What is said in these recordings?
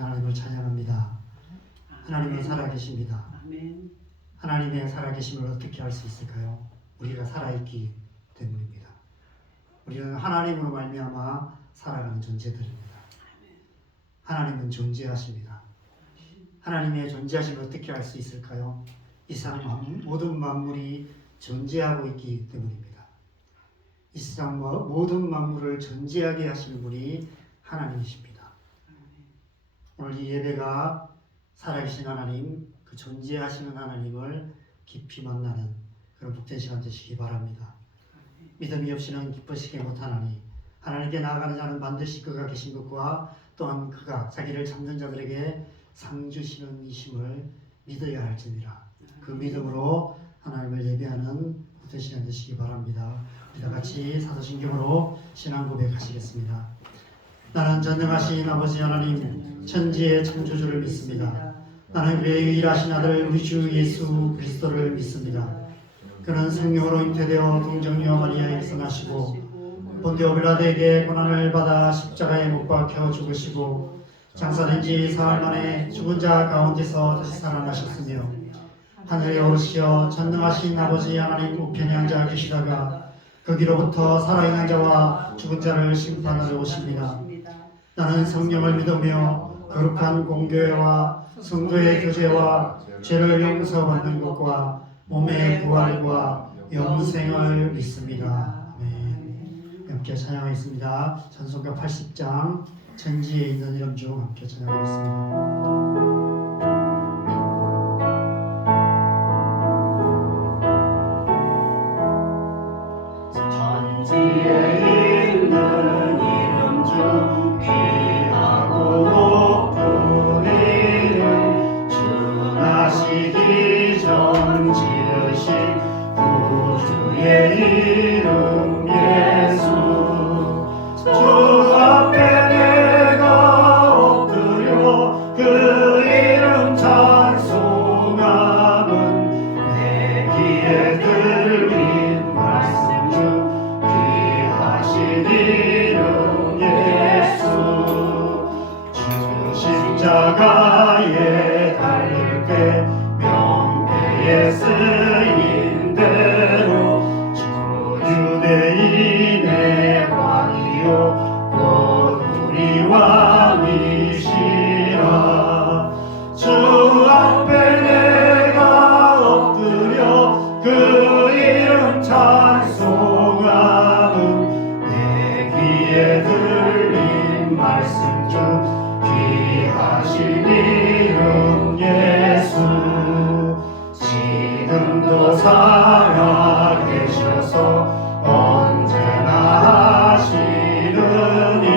살아계신 하나님을 찬양합니다. 하나님은 살아계십니다. 하나님의 살아계심을 어떻게 알 수 있을까요? 우리가 살아있기 때문입니다. 우리는 하나님으로 말미암아 살아가는 존재들입니다. 하나님은 존재하십니다. 하나님의 존재하심을 어떻게 알 수 있을까요? 이 세상 모든 만물이 존재하고 있기 때문입니다. 이 세상 모든 만물을 존재하게 하시는 분이 하나님이십니다. 오늘 이 예배가 살아계신 하나님, 그 존재하시는 하나님을 깊이 만나는 그런 복된 시간 되시기 바랍니다. 믿음이 없이는 기쁘시게 못하나니 하나님께 나아가는 자는 반드시 그가 계신 것과 또한 그가 자기를 찾는 자들에게 상 주시는 이심을 믿어야 할지니라. 그 믿음으로 하나님을 예배하는 복된 시간 되시기 바랍니다. 우리 다 같이 사도신경으로 신앙 고백하시겠습니다. 나는 전능하신 아버지 하나님 천지의 창조주를 믿습니다. 나는 그의 유일하신 아들 우리 주 예수 그리스도를 믿습니다. 그는 성령으로 잉태되어 동정녀 마리아에게서 나시고 본디오 빌라도에게 고난을 받아 십자가에 못 박혀 죽으시고 장사된 지 사흘 만에 죽은 자 가운데서 다시 살아나셨으며 하늘에 오르시어 전능하신 아버지 하나님 우편에 앉아 계시다가 거기로부터 살아있는 자와 죽은 자를 심판하러 오십니다. 나는 성령을 믿으며 거룩한 공교회와 성도의 교제와 죄를 용서받는 것과 몸의 부활과 영생을 믿습니다. 아멘. 함께 찬양하겠습니다. 찬송가 80장 천지에 있는 이름 중 함께 찬양하겠습니다. 천지에 있는 이름 중 귀하고 높은 이름 주 나시기 전 지으신 구주의 이름 예수 주 앞에 내가 엎드려 그 이름 찬송함은 내 귀에 들린 말씀 중 귀하신 이름 예수 주 십자가에 달릴 때 명패에 쓰인 대로 주 유대인의 왕이요 곧 우리 왕이시라 주 앞에 내가 엎드려 그 이름 찬송함은 내 귀에 들린 말씀 중 귀하신 이름 예수 지금도 살아계셔서 언제나 하시는 일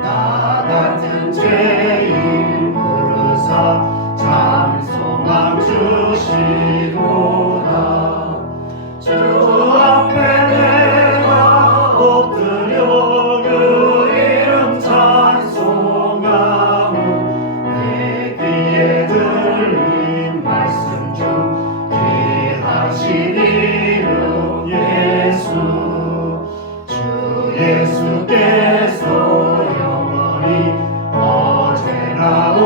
나 같은 죄인 부르사 참 소망 주시도다 주 앞에 내가 엎드려 그 이름 찬송함은 내 귀에 들린 말씀 중 귀하신 이름 예수 주 예수께서 영원히 어제나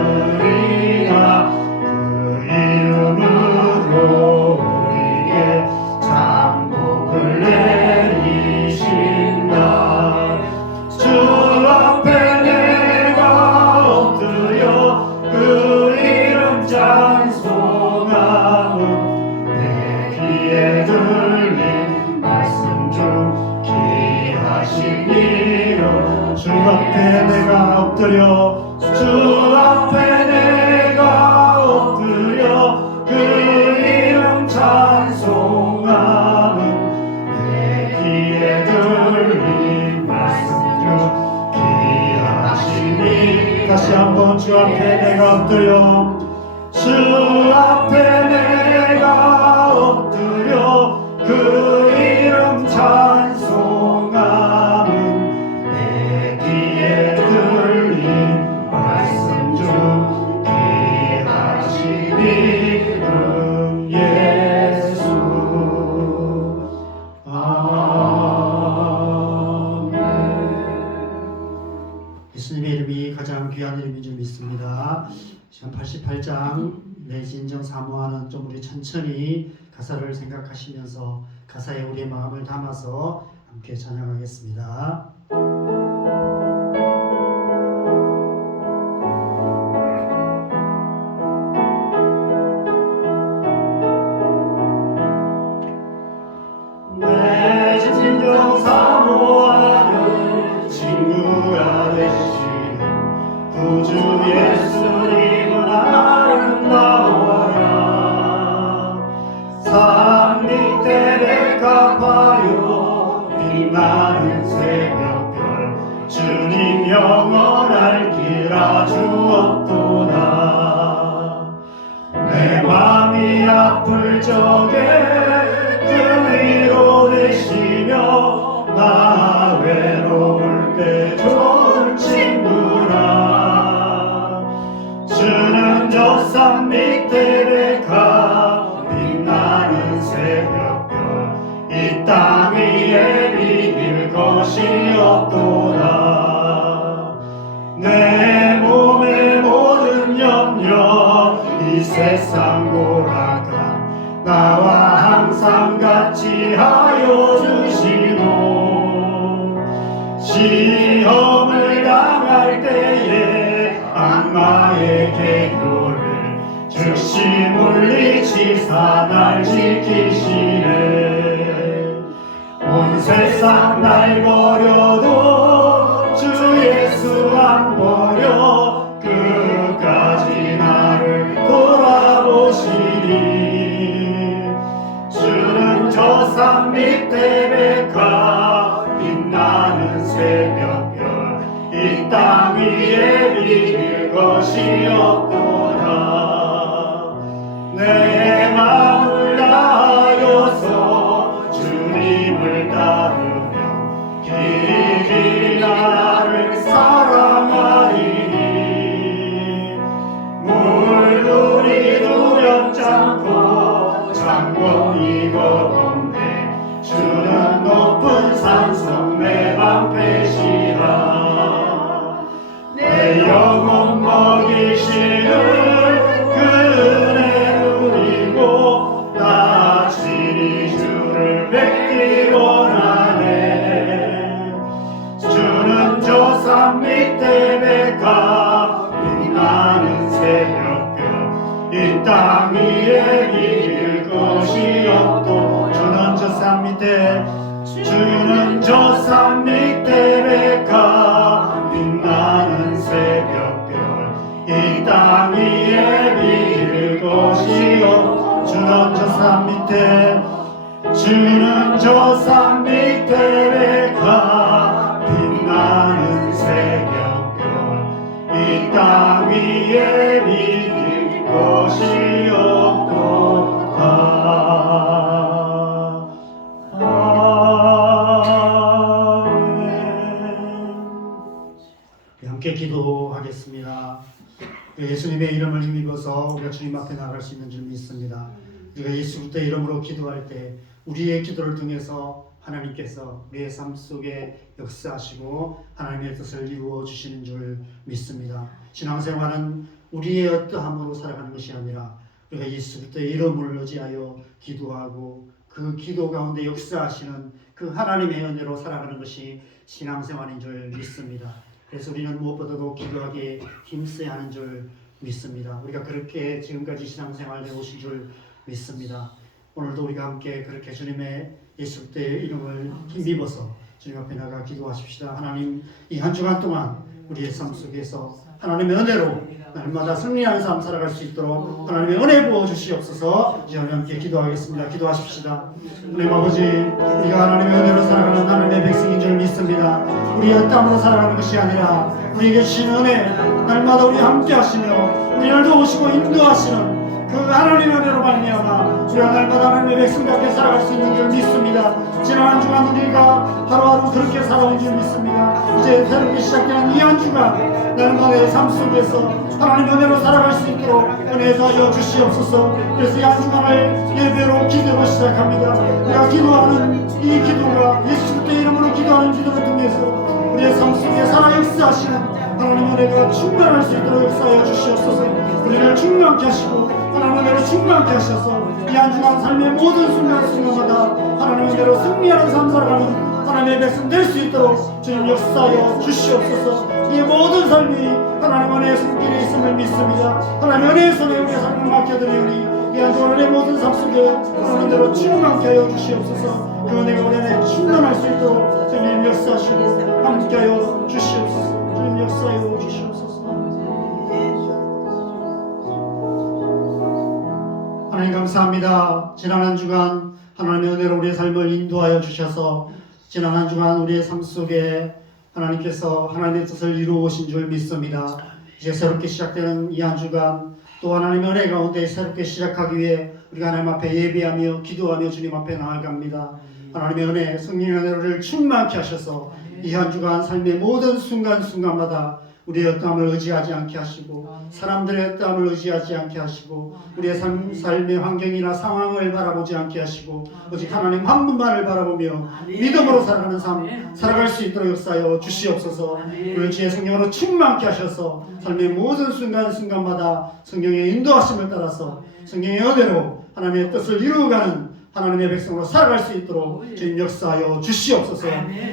오늘이나 그 이름으로 우리에게 참 복을 내리신다 주 앞에 내가 엎드려 그 이름 찬송함은 내 귀에 들린 말씀 중 귀하신 이름 주 앞에 내가 엎드려 주 앞에 내가 엎드려 그 이름 찬송함은 내 귀에 들린 말씀 중 귀하신 이름 다시 한번 주 앞에 내가 엎드려 주 앞에 내가 엎드려 그 이름 찬송함은 내 귀에 들린 말씀 중 귀하신 이름 예수 아멘. 예수님의 이름이 가장 귀한 이름인 줄 지금 88장 내 진정 사모하는 좀 우리 천천히 가사를 생각하시면서 가사에 우리의 마음을 담아서 함께 찬양하겠습니다. 내 진정 사모하는 친구가 되시는 구주 예수님은 아름다워라. 산 밑에 백합하여 빛나는 새벽별 주님 영원할 길 아주 없도다. 내 맘이 아플 적에 그 위로 되시며 나 외로울 때 좋은 친구라. 주는 저 산 밑에 백합 빛나는 새벽별 이 땅 위에 비길 것이 없도다. 내 몸의 모든 염려 이 세상 고락한 나와 항상 같이 하여 주시고 시험을 당할 때에 악마의 계교를 즉시 물리치사 날 지키시네. 온 세상 날 버려도 주 예수 안 버려 끝까지 나를 돌아보시니. 주는 저 산 밑에 백합 빛나는 새벽별 이 땅 위에 비길 것이 없도다. 내 마음을 다하여서 주님을 따르며 길이 나를 사랑하리니. 물들이 두렵지 않고 장권이 거건대 주는 높은 산성 내 방패시라. 내 영혼 먹이시는 그 은혜 누리고 나 친히 주를 뵙기 원하네. 주는 저 산 밑에 백합 빛나는 새벽별 이 땅 위에 비길 것이 없도. 주는 저 산 밑에 백합 빛나는 새벽별 이 땅 위에 비길 것이 없도. 주는 저 산 밑에 백합 빛나는 새벽별 이 땅 위에 비길 것이 없도다. 함께 기도하겠습니다. 예수님의 이름을 힘입어서 우리가 주님 앞에 나갈 수 있는 줄 믿습니다. 우리가 예수 그리스도의 이름으로 기도할 때 우리의 기도를 통해서 하나님께서 우리의 삶 속에 역사하시고 하나님의 뜻을 이루어 주시는 줄 믿습니다. 신앙생활은 우리의 어떠함으로 살아가는 것이 아니라 우리가 예수 그리스도의 이름을 의지하여 기도하고 그 기도 가운데 역사하시는 그 하나님의 은혜로 살아가는 것이 신앙생활인 줄 믿습니다. 그래서 우리는 무엇보다도 기도하기에 힘써야 하는 줄 믿습니다. 우리가 그렇게 지금까지 신앙생활 해오신 줄 믿습니다. 오늘도 우리가 함께 그렇게 주님의 예수 그리스도의 이름을 힘입어서 주님 앞에 나가 기도하십시다. 하나님, 이 한 주간 동안 우리의 삶 속에서 하나님의 은혜로 날마다 승리하는 삶 살아갈 수 있도록 하나님의 은혜 부어 주시옵소서. 이제 함께 기도하겠습니다. 기도하십시다. 하나님 아버지, 우리가 하나님의 은혜로 살아가는 하나님의 백성인 줄 믿습니다. 우리의 땀으로 살아가는 것이 아니라 우리에게 주신 은혜, 날마다 우리 함께 하시며 우리를 도우시고 인도하시는 그 하나님의 은혜로 말미암아 우리가 날마다 하나님의 백성답게 살아갈 수 있는 줄 믿습니다. 지난 한 주간 우리가 하루하루 그렇게 살아온 줄 믿습니다. 이제 새롭게 시작되는 이 한 주간 날마다의 삶 속에서 하나님의 은혜로 살아갈 수 있도록 은혜 더하여 주시옵소서. 그래서 이 한 주간을 예배로 기도로 시작합니다. 우리가 기도하는 이 기도가 예수 그리스도의 이름으로 기도하는 기도를 통해서 우리의 삶 속에 살아 역사하시는 하나님의 은혜가 충만할 수 있도록 역사하여 주시옵소서. 우리 충만케 하시고 하나님 은혜로 충만케 하셔서 이 한 주간 삶의 모든 순간순간마다 하나님 은혜로 승리하는 삶 살아가는 하나님의 백성 될 수 있도록 주님 역사하여 주시옵소서. 우리의 모든 삶이 하나님 은혜의 손길에 있음을 믿습니다. 하나님 은혜의 손에 우리의 삶을 맡겨드리오니 이 한 주간 은혜의 모든 삶 속에 하나님 은혜로 충만케 하여 주시옵소서. 그 은혜가 우리 안에 충만할 수 있도록 주님 역사하시고 함께하여 주시옵소서. 주님 역사하여 주시옵소서. 하나님 감사합니다. 지난 한 주간 하나님의 은혜로 우리의 삶을 인도하여 주셔서 지난 한 주간 우리의 삶 속에 하나님께서 하나님의 뜻을 이루어 오신 줄 믿습니다. 이제 새롭게 시작되는 이 한 주간 또 하나님의 은혜 가운데 새롭게 시작하기 위해 우리가 하나님 앞에 예배하며 기도하며 주님 앞에 나아갑니다. 하나님의 은혜, 성령의 은혜를 충만케 하셔서 이 한 주간 삶의 모든 순간순간마다 우리의 어떠함을 의지하지 않게 하시고 사람들의 어떠함을 의지하지 않게 하시고 우리의 삶의 환경이나 상황을 바라보지 않게 하시고 오직 하나님 한 분만을 바라보며 믿음으로 살아가는 삶 살아갈 수 있도록 역사하여 주시옵소서. 오늘 주의 성령으로 충만케 하셔서 삶의 모든 순간순간마다 성령의 인도하심을 따라서 성령의 은혜로 하나님의 뜻을 이루어가는 하나님의 백성으로 살아갈 수 있도록 주님 역사하여 주시옵소서.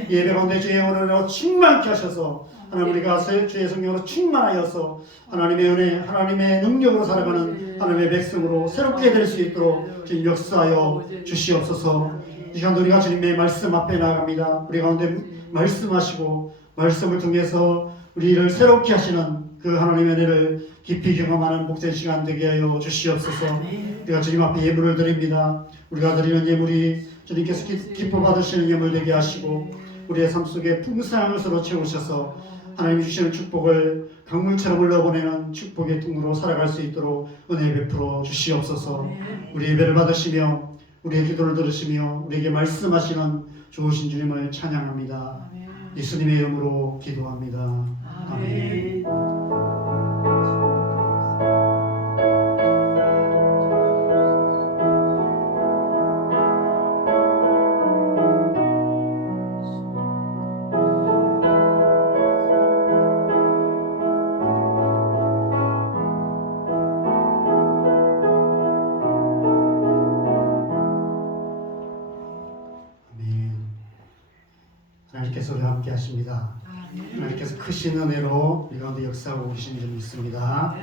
예배 가운데 주의 은혜로 충만케 하셔서 하나님 우리가 주의 성령으로 충만하여서 하나님의 은혜, 하나님의 능력으로 살아가는 하나님의 백성으로 새롭게 될 수 있도록 주님 역사하여 주시옵소서. 이 시간도 우리가 주님의 말씀 앞에 나아갑니다. 우리 가운데 말씀하시고 말씀을 통해서 우리를 새롭게 하시는 그 하나님의 은혜를 깊이 경험하는 목전 시간 되게 하여 주시옵소서. 우리가 주님 앞에 예물을 드립니다. 우리가 드리는 예물이 주님께서 기뻐 받으시는 예물 되게 하시고 우리의 삶 속에 풍성한 것으로 채우셔서 하나님이 주시는 축복을 강물처럼 흘러보내는 축복의 통로로 살아갈 수 있도록 은혜 베풀어 주시옵소서. 우리 예배를 받으시며 우리의 기도를 들으시며 우리에게 말씀하시는 좋으신 주님을 찬양합니다. 예수님의 이름으로 기도합니다. 아멘. 하나님께서 우리와 함께 하십니다. 하나님께서 크신 은혜로 우리 가운데 역사하고 계신 줄 믿습니다.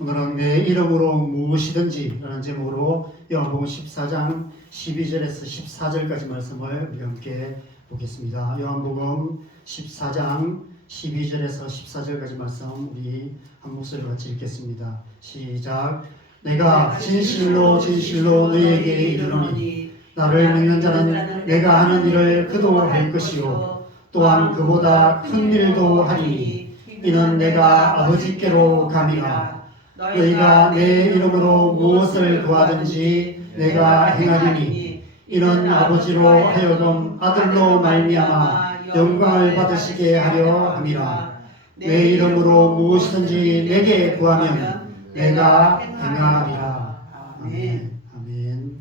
오늘은 내 이름으로 무엇이든지 라는 제목으로 요한복음 14장 12절에서 14절까지 말씀을 우리 함께 보겠습니다. 요한복음 14장 12절에서 14절까지 말씀 우리 한 목소리로 같이 읽겠습니다. 시작. 내가 진실로 진실로 너희에게 이르노니 나를 믿는 자는 내가 하는 일을 그도 할 것이요 또한 그보다 큰 일도 하리니 이는 내가 아버지께로 감이라. 너희가 내 이름으로 무엇을 구하든지 내가 행하리니 이는 아버지로 하여금 아들로 말미암아 영광을 받으시게 하려 함이라. 내 이름으로 무엇이든지 내게 구하면 내가 행하리라. 아멘. 아멘.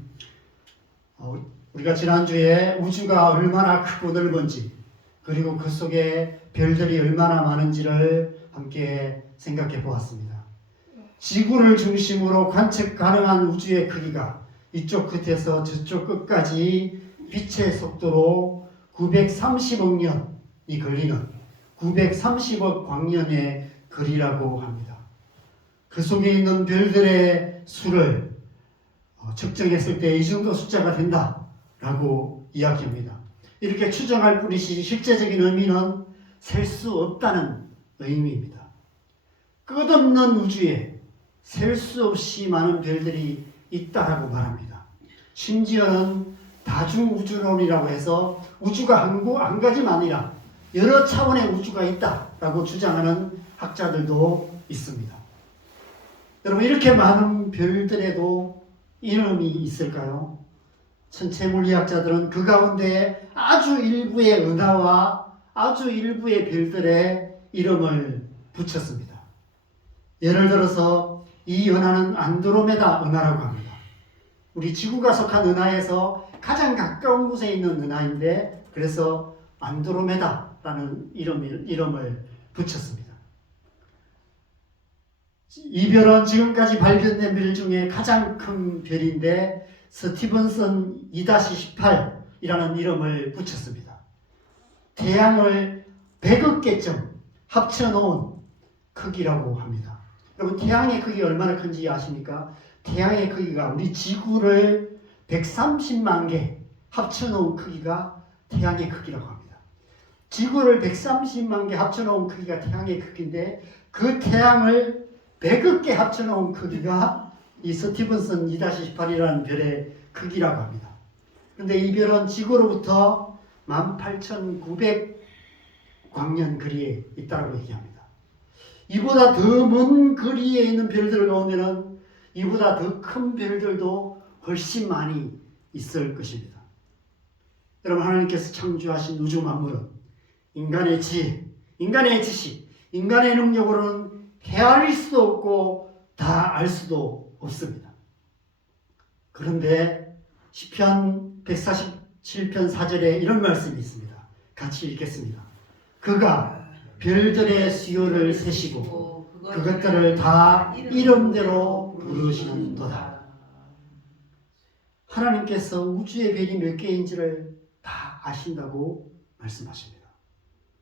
우리가 지난주에 우주가 얼마나 크고 넓은지 그리고 그 속에 별들이 얼마나 많은지를 함께 생각해 보았습니다. 지구를 중심으로 관측 가능한 우주의 크기가 이쪽 끝에서 저쪽 끝까지 빛의 속도로 930억 년이 걸리는 930억 광년의 거리라고 합니다. 그 속에 있는 별들의 수를 측정했을 때 이 정도 숫자가 된다라고 이야기합니다. 이렇게 추정할 뿐이지 실제적인 의미는 셀 수 없다는 의미입니다. 끝없는 우주에 셀 수 없이 많은 별들이 있다라고 말합니다. 심지어는 다중우주론이라고 해서 우주가 한 가지만 아니라 여러 차원의 우주가 있다라고 주장하는 학자들도 있습니다. 여러분, 이렇게 많은 별들에도 이름이 있을까요? 천체 물리학자들은 그 가운데 아주 일부의 은하와 아주 일부의 별들의 이름을 붙였습니다. 예를 들어서 이 은하는 안드로메다 은하라고 합니다. 우리 지구가 속한 은하에서 가장 가까운 곳에 있는 은하인데 그래서 안드로메다라는 이름을 붙였습니다. 이 별은 지금까지 발견된 별 중에 가장 큰 별인데 스티븐슨 2-18이라는 이름을 붙였습니다. 태양을 100억 개쯤 합쳐놓은 크기라고 합니다. 여러분, 태양의 크기가 얼마나 큰지 아십니까? 태양의 크기가 우리 지구를 130만 개 합쳐놓은 크기가 태양의 크기라고 합니다. 지구를 130만 개 합쳐놓은 크기가 태양의 크기인데 그 태양을 100억 개 합쳐놓은 크기가 이 스티븐슨 2-18이라는 별의 크기라고 합니다. 그런데 이 별은 지구로부터 18,900광년 거리에 있다고 얘기합니다. 이보다 더 먼 거리에 있는 별들 가운데는 이보다 더 큰 별들도 훨씬 많이 있을 것입니다. 여러분, 하나님께서 창조하신 우주 만물은 인간의 지혜, 인간의 지식, 인간의 능력으로는 헤아릴 수도 없고 다 알 수도 없습니다. 그런데 시편 147편 4절에 이런 말씀이 있습니다. 같이 읽겠습니다. 그가 별들의 수요를 세시고 그것들을 다 이름대로 부르시는도다. 하나님께서 우주의 별이 몇 개인지를 다 아신다고 말씀하십니다.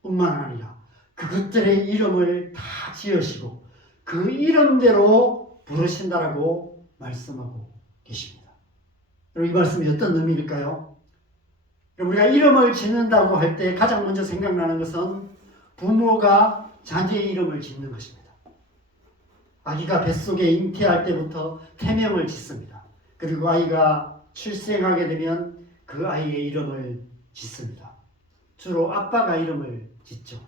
뿐만 아니라 그것들의 이름을 다 지으시고 그 이름대로 부르신다라고 말씀하고 계십니다. 여러분, 이 말씀이 어떤 의미일까요? 우리가 이름을 짓는다고 할 때 가장 먼저 생각나는 것은 부모가 자녀의 이름을 짓는 것입니다. 아기가 뱃속에 잉태할 때부터 태명을 짓습니다. 그리고 아이가 출생하게 되면 그 아이의 이름을 짓습니다. 주로 아빠가 이름을 짓죠.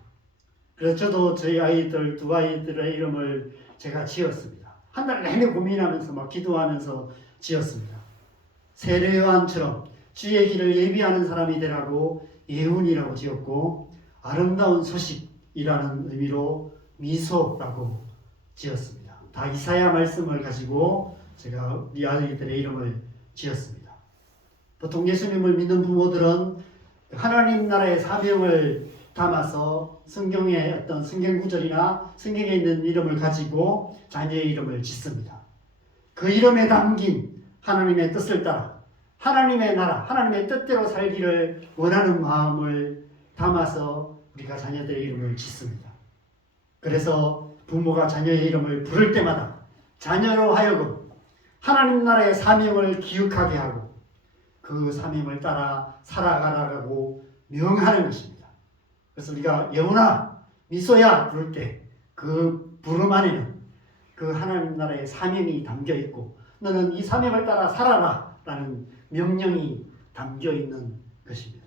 그래서 저도 저희 아이들, 두 아이들의 이름을 제가 지었습니다. 한 달 내내 고민하면서 막 기도하면서 지었습니다. 세례요한처럼 주의 길을 예비하는 사람이 되라고 예훈이라고 지었고, 아름다운 소식이라는 의미로 미소라고 지었습니다. 다 이사야 말씀을 가지고 제가 우리 아이들의 이름을 지었습니다. 보통 예수님을 믿는 부모들은 하나님 나라의 사명을 담아서 성경의 어떤 성경 구절이나 성경에 있는 이름을 가지고 자녀의 이름을 짓습니다. 그 이름에 담긴 하나님의 뜻을 따라 하나님의 나라, 하나님의 뜻대로 살기를 원하는 마음을 담아서 우리가 자녀들의 이름을 짓습니다. 그래서 부모가 자녀의 이름을 부를 때마다 자녀로 하여금 하나님 나라의 사명을 기억하게 하고 그 사명을 따라 살아가라고 명하는 것입니다. 그래서 우리가 예훈아, 미소야 부를 때 그 부름 안에는 그 하나님 나라의 사명이 담겨 있고 너는 이 사명을 따라 살아라 라는 명령이 담겨 있는 것입니다.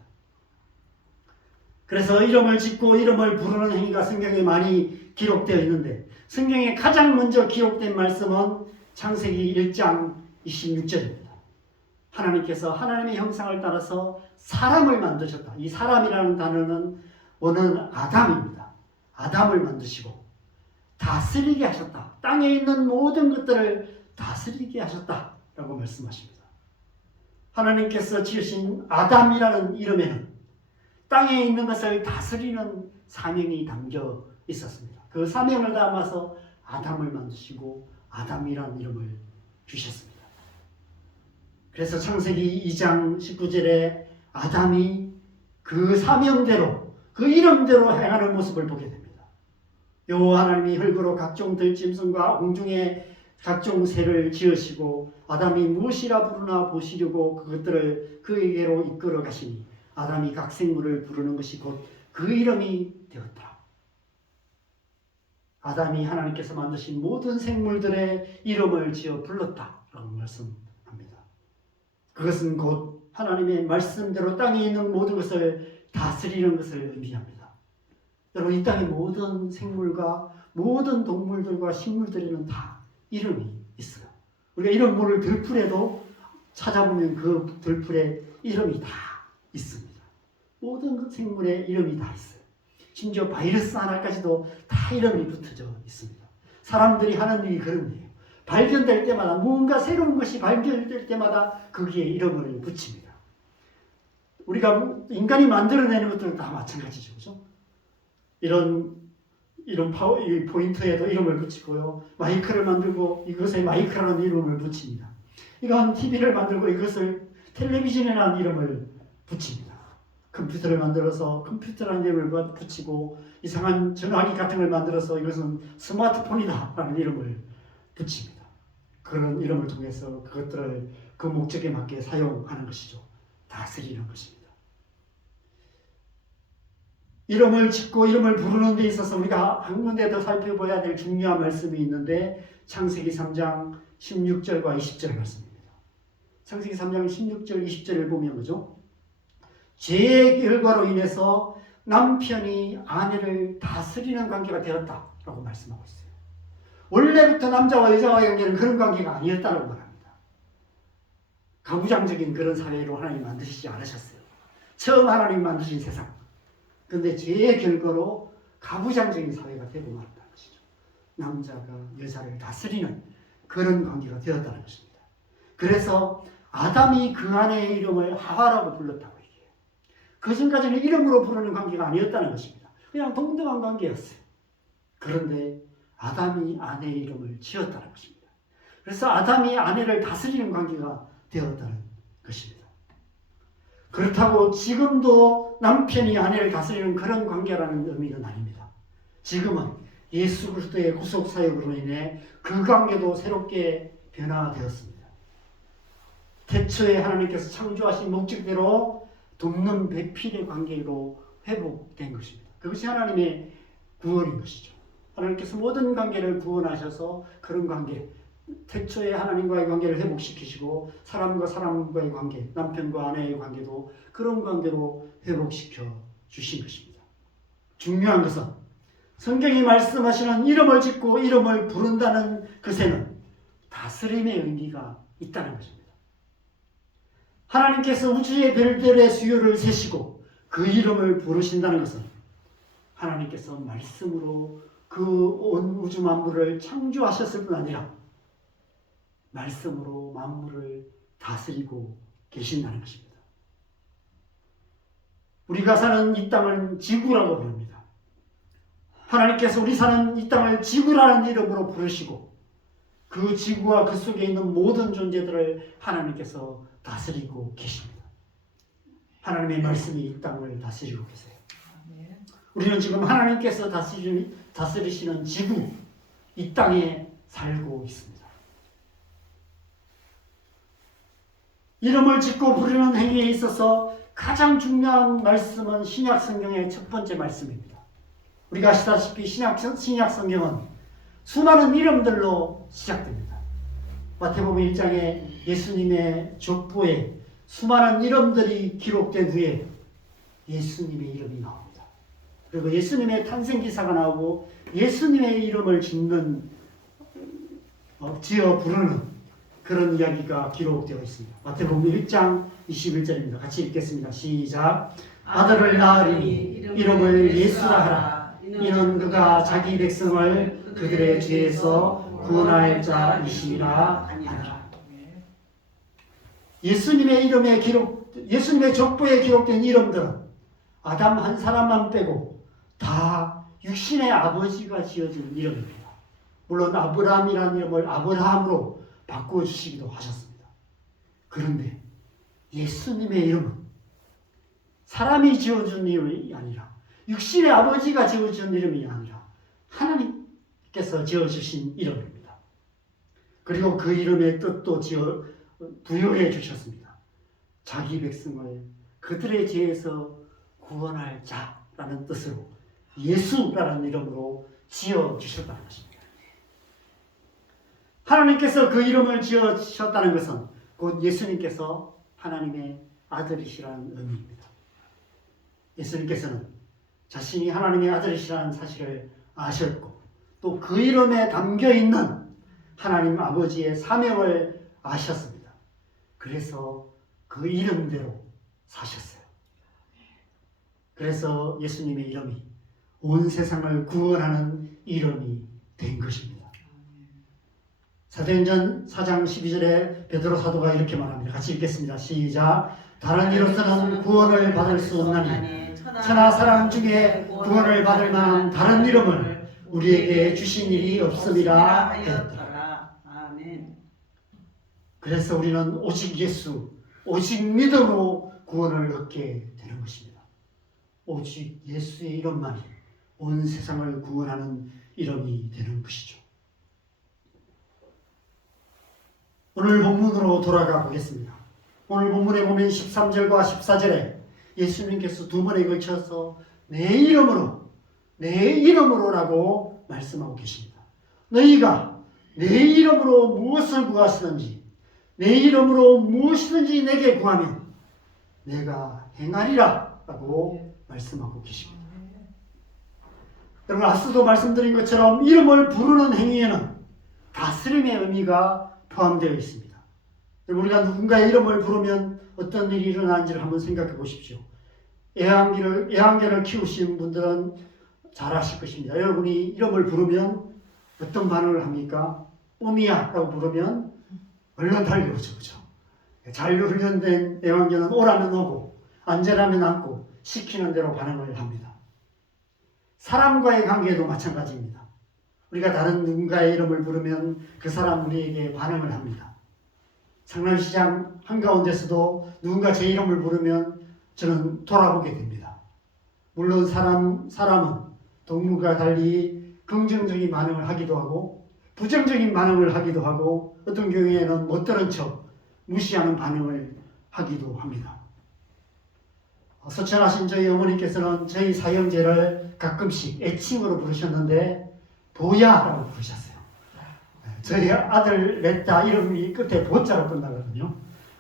그래서 이름을 짓고 이름을 부르는 행위가 성경에 많이 기록되어 있는데 성경에 가장 먼저 기록된 말씀은 창세기 1장 26절입니다. 하나님께서 하나님의 형상을 따라서 사람을 만드셨다. 이 사람이라는 단어는 원어는 아담입니다. 아담을 만드시고 다스리게 하셨다. 땅에 있는 모든 것들을 다스리게 하셨다라고 말씀하십니다. 하나님께서 지으신 아담이라는 이름에는 땅에 있는 것을 다스리는 사명이 담겨 있었습니다. 그 사명을 담아서 아담을 만드시고 아담이라는 이름을 주셨습니다. 그래서 창세기 2장 19절에 아담이 그 사명대로 그 이름대로 행하는 모습을 보게 됩니다. 여호와 하나님이 흙으로 각종 들짐승과 공중의 각종 새를 지으시고 아담이 무엇이라 부르나 보시려고 그것들을 그에게로 이끌어 가시니 아담이 각 생물을 부르는 것이 곧 그 이름이 되었더라. 아담이 하나님께서 만드신 모든 생물들의 이름을 지어 불렀다라고 말씀합니다. 그것은 곧 하나님의 말씀대로 땅에 있는 모든 것을 다스리는 것을 의미합니다. 여러분, 이 땅의 모든 생물과 모든 동물들과 식물들에는 다 이름이 있어요. 우리가 이름 모를 들풀에도 찾아보면 그 들풀에 이름이 다 있습니다. 모든 생물의 이름이 다 있어요. 심지어 바이러스 하나까지도 다 이름이 붙어져 있습니다. 사람들이 하는 일이 그런 일이에요. 발견될 때마다 무언가 새로운 것이 발견될 때마다 거기에 이름을 붙입니다. 우리가 인간이 만들어내는 것들은 다 마찬가지죠. 그렇죠? 이런 이런 이 포인트에도 이름을 붙이고요. 마이크를 만들고 이것에 마이크라는 이름을 붙입니다. 이건 TV를 만들고 이것을 텔레비전이라는 이름을 붙입니다. 컴퓨터를 만들어서 컴퓨터라는 이름을 붙이고 이상한 전화기 같은 걸 만들어서 이것은 스마트폰이다라는 이름을 붙입니다. 그런 이름을 통해서 그것들을 그 목적에 맞게 사용하는 것이죠. 다스리는 것입니다. 이름을 짓고 이름을 부르는 데 있어서 우리가 한 군데 더 살펴봐야 될 중요한 말씀이 있는데 창세기 3장 16절과 20절 말씀입니다. 창세기 3장 16절 20절을 보면 그죠? 죄의 결과로 인해서 남편이 아내를 다스리는 관계가 되었다라고 말씀하고 있어요. 원래부터 남자와 여자와의 관계는 그런 관계가 아니었다고 말합니다. 가부장적인 그런 사회로 하나님 만드시지 않으셨어요. 처음 하나님 만드신 세상. 그런데 죄의 결과로 가부장적인 사회가 되고 말았다는 것이죠. 남자가 여자를 다스리는 그런 관계가 되었다는 것입니다. 그래서 아담이 그 아내의 이름을 하와라고 불렀다고 얘기해요. 그전까지는 이름으로 부르는 관계가 아니었다는 것입니다. 그냥 동등한 관계였어요. 그런데 아담이 아내의 이름을 지었다는 것입니다. 그래서 아담이 아내를 다스리는 관계가 되었다는 것입니다. 그렇다고 지금도 남편이 아내를 다스리는 그런 관계라는 의미는 아닙니다. 지금은 예수 그리스도의 구속 사역으로 인해 그 관계도 새롭게 변화되었습니다. 태초에 하나님께서 창조하신 목적대로 돕는 배필의 관계로 회복된 것입니다. 그것이 하나님의 구원인 것이죠. 하나님께서 모든 관계를 구원하셔서 그런 관계, 태초에 하나님과의 관계를 회복시키시고 사람과 사람과의 관계, 남편과 아내의 관계도 그런 관계로 회복시켜 주신 것입니다. 중요한 것은 성경이 말씀하시는 이름을 짓고 이름을 부른다는 것에는 다스림의 의미가 있다는 것입니다. 하나님께서 우주의 별들의 수요를 세시고 그 이름을 부르신다는 것은 하나님께서 말씀으로 그 온 우주 만물을 창조하셨을 뿐 아니라 말씀으로 만물을 다스리고 계신다는 것입니다. 우리가 사는 이 땅은 지구라고 부릅니다. 하나님께서 우리 사는 이 땅을 지구라는 이름으로 부르시고 그 지구와 그 속에 있는 모든 존재들을 하나님께서 다스리고 계십니다. 하나님의 말씀이 이 땅을 다스리고 계세요. 우리는 지금 하나님께서 다스리시는 지구, 이 땅에 살고 있습니다. 이름을 짓고 부르는 행위에 있어서 가장 중요한 말씀은 신약 성경의 첫 번째 말씀입니다. 우리가 아시다시피 신약 성경은 수많은 이름들로 시작됩니다. 마태복음 1장에 예수님의 족보에 수많은 이름들이 기록된 후에 예수님의 이름이 나옵니다. 그리고 예수님의 탄생 기사가 나오고 예수님의 이름을 지어 부르는 그런 이야기가 기록되어 있습니다. 마태복음 1장 21절입니다. 같이 읽겠습니다. 시작. 아들을 낳으리니 이름을 예수라 하라. 이는 그가 자기 백성을 그들의 죄에서 구원할 자이시라 하니라. 예수님의 족보에 기록된 이름들은 아담 한 사람만 빼고 다 육신의 아버지가 지어준 이름입니다. 물론 아브라함이라는 이름을 아브라함으로 바꿔주시기도 하셨습니다. 그런데 예수님의 이름은 사람이 지어준 이름이 아니라 육신의 아버지가 지어준 이름이 아니라 하나님께서 지어주신 이름입니다. 그리고 그 이름의 뜻도 부여해 주셨습니다. 자기 백성을 그들의 죄에서 구원할 자라는 뜻으로 예수라는 이름으로 지어주셨다는 것입니다. 하나님께서 그 이름을 지어주셨다는 것은 곧 예수님께서 하나님의 아들이시라는 의미입니다. 예수님께서는 자신이 하나님의 아들이시라는 사실을 아셨고 또 그 이름에 담겨있는 하나님 아버지의 사명을 아셨습니다. 그래서 그 이름대로 사셨어요. 그래서 예수님의 이름이 온 세상을 구원하는 이름이 된 것입니다. 사도행전 4장 12절에 베드로 사도가 이렇게 말합니다. 같이 읽겠습니다. 시작. 다른 이로서는 구원을 받을 수 없나니 천하 사람 중에 구원을 받을 만한 다른 이름을 우리에게 주신 일이 없음이라 하였더라. 하였더라. 아멘. 그래서 우리는 오직 예수, 오직 믿음으로 구원을 얻게 되는 것입니다. 오직 예수의 이름만이 온 세상을 구원하는 이름이 되는 것이죠. 오늘 본문으로 돌아가 보겠습니다. 오늘 본문에 보면 13절과 14절에 예수님께서 두 번에 걸쳐서 내 이름으로라고 말씀하고 계십니다. 너희가 내 이름으로 무엇을 구하시든지 내 이름으로 무엇이든지 내게 구하면 내가 행하리라 라고 말씀하고 계십니다. 여러분, 앞서도 말씀드린 것처럼 이름을 부르는 행위에는 다스림의 의미가 포함되어 있습니다. 우리가 누군가의 이름을 부르면 어떤 일이 일어나는지를 한번 생각해 보십시오. 애완견을 키우신 분들은 잘 아실 것입니다. 여러분이 이름을 부르면 어떤 반응을 합니까? 오미야 라고 부르면 얼른 달려오죠. 그렇죠? 잘 훈련된 애완견은 오라면 오고 앉으라면 앉고 시키는 대로 반응을 합니다. 사람과의 관계도 마찬가지입니다. 우리가 다른 누군가의 이름을 부르면 그 사람 우리에게 반응을 합니다. 상남시장 한가운데서도 누군가 제 이름을 부르면 저는 돌아보게 됩니다. 물론 사람은 동물과 달리 긍정적인 반응을 하기도 하고 부정적인 반응을 하기도 하고 어떤 경우에는 못 들은 척 무시하는 반응을 하기도 합니다. 소천하신 저희 어머니께서는 저희 사형제를 가끔씩 애칭으로 부르셨는데 보야라고 부르셨어요. 저희 아들 넷다 이름이 끝에 보자로 끝나거든요.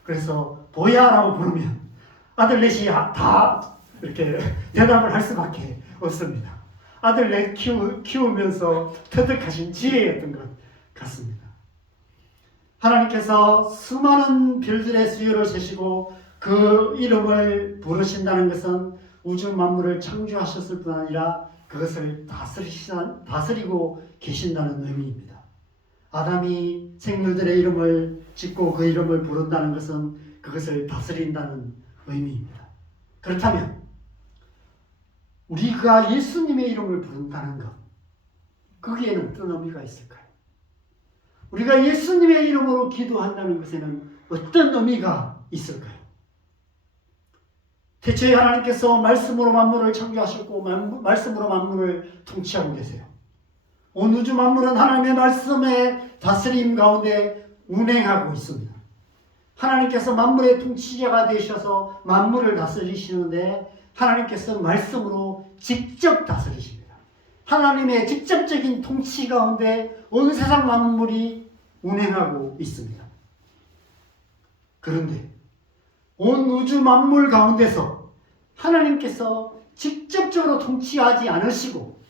그래서 보야라고 부르면 아들 넷이 다 이렇게 대답을 할 수밖에 없습니다. 아들 넷 키우면서 터득하신 지혜였던 것 같습니다. 하나님께서 수많은 별들의 수요를 세시고 그 이름을 부르신다는 것은 우주 만물을 창조하셨을 뿐 아니라 그것을 다스리고 계신다는 의미입니다. 아담이 생물들의 이름을 짓고 그 이름을 부른다는 것은 그것을 다스린다는 의미입니다. 그렇다면 우리가 예수님의 이름을 부른다는 것, 거기에는 어떤 의미가 있을까요? 우리가 예수님의 이름으로 기도한다는 것에는 어떤 의미가 있을까요? 대체 하나님께서 말씀으로 만물을 창조하셨고 말씀으로 만물을 통치하고 계세요. 온 우주 만물은 하나님의 말씀의 다스림 가운데 운행하고 있습니다. 하나님께서 만물의 통치자가 되셔서 만물을 다스리시는데 하나님께서 말씀으로 직접 다스리십니다. 하나님의 직접적인 통치 가운데 온 세상 만물이 운행하고 있습니다. 그런데 온 우주 만물 가운데서 하나님께서 직접적으로 통치하지 않으시고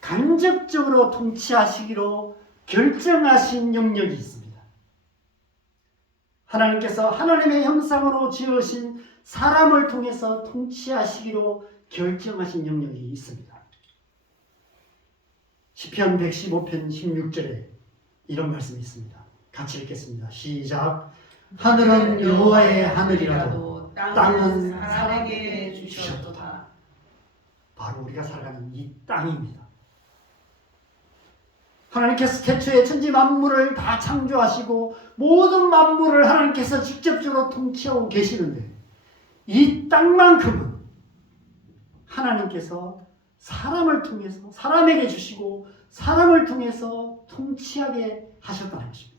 간접적으로 통치하시기로 결정하신 영역이 있습니다. 하나님께서 하나님의 형상으로 지으신 사람을 통해서 통치하시기로 결정하신 영역이 있습니다. 시편 115편 16절에 이런 말씀이 있습니다. 같이 읽겠습니다. 시작. 하늘은 여호와의 하늘이라도 땅은 사람에게 주셨도다. 바로 우리가 살아가는 이 땅입니다. 하나님께서 태초에 천지 만물을 다 창조하시고 모든 만물을 하나님께서 직접적으로 통치하고 계시는데 이 땅만큼은 하나님께서 사람을 통해서 사람에게 주시고 사람을 통해서 통치하게 하셨다는 것입니다.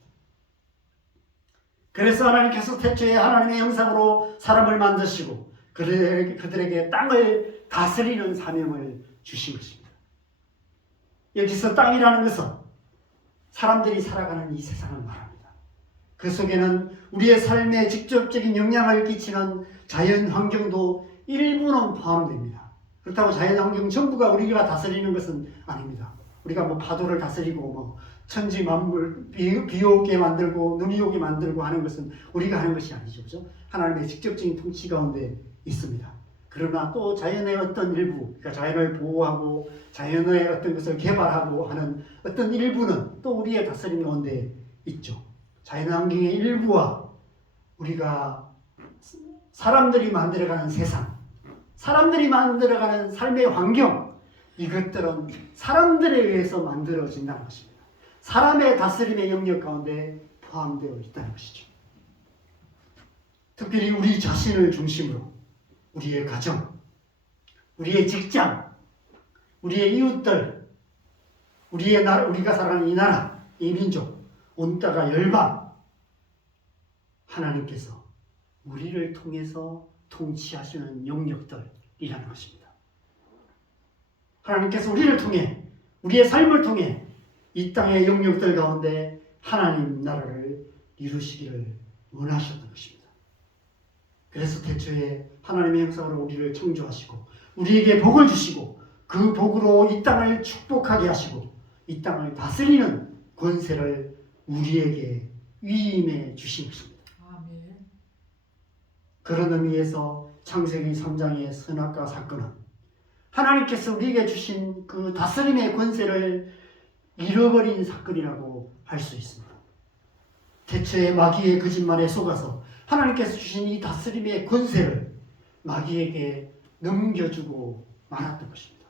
그래서 하나님께서 태초에 하나님의 형상으로 사람을 만드시고 그들에게 땅을 다스리는 사명을 주신 것입니다. 여기서 땅이라는 것은 사람들이 살아가는 이 세상을 말합니다. 그 속에는 우리의 삶에 직접적인 영향을 끼치는 자연 환경도 일부는 포함됩니다. 그렇다고 자연 환경 전부가 우리가 다스리는 것은 아닙니다. 우리가 파도를 다스리고 천지 만물 비 오게 만들고 눈이 오게 만들고 하는 것은 우리가 하는 것이 아니죠. 그렇죠? 하나님의 직접적인 통치 가운데 있습니다. 그러나 또 자연의 어떤 일부, 그러니까 자연을 보호하고 자연의 어떤 것을 개발하고 하는 어떤 일부는 또 우리의 다스림 가운데 있죠. 자연 환경의 일부와 우리가 사람들이 만들어가는 세상, 사람들이 만들어가는 삶의 환경, 이것들은 사람들에 의해서 만들어진다는 것입니다. 사람의 다스림의 영역 가운데 포함되어 있다는 것이죠. 특별히 우리 자신을 중심으로 우리의 가정, 우리의 직장, 우리의 이웃들, 우리가 살아가는 이 나라, 이 민족, 온 땅과 열방, 하나님께서 우리를 통해서 통치하시는 영역들이라는 것입니다. 하나님께서 우리를 통해, 우리의 삶을 통해 이 땅의 영역들 가운데 하나님 나라를 이루시기를 원하셨던 것입니다. 그래서 태초에 하나님의 형상으로 우리를 창조하시고 우리에게 복을 주시고 그 복으로 이 땅을 축복하게 하시고 이 땅을 다스리는 권세를 우리에게 위임해 주신 것입니다. 아멘. 그런 의미에서 창세기 3장의 선악과 사건은 하나님께서 우리에게 주신 그 다스림의 권세를 잃어버린 사건이라고 할 수 있습니다. 태초에 마귀의 거짓말에 속아서 하나님께서 주신 이 다스림의 권세를 마귀에게 넘겨주고 말았던 것입니다.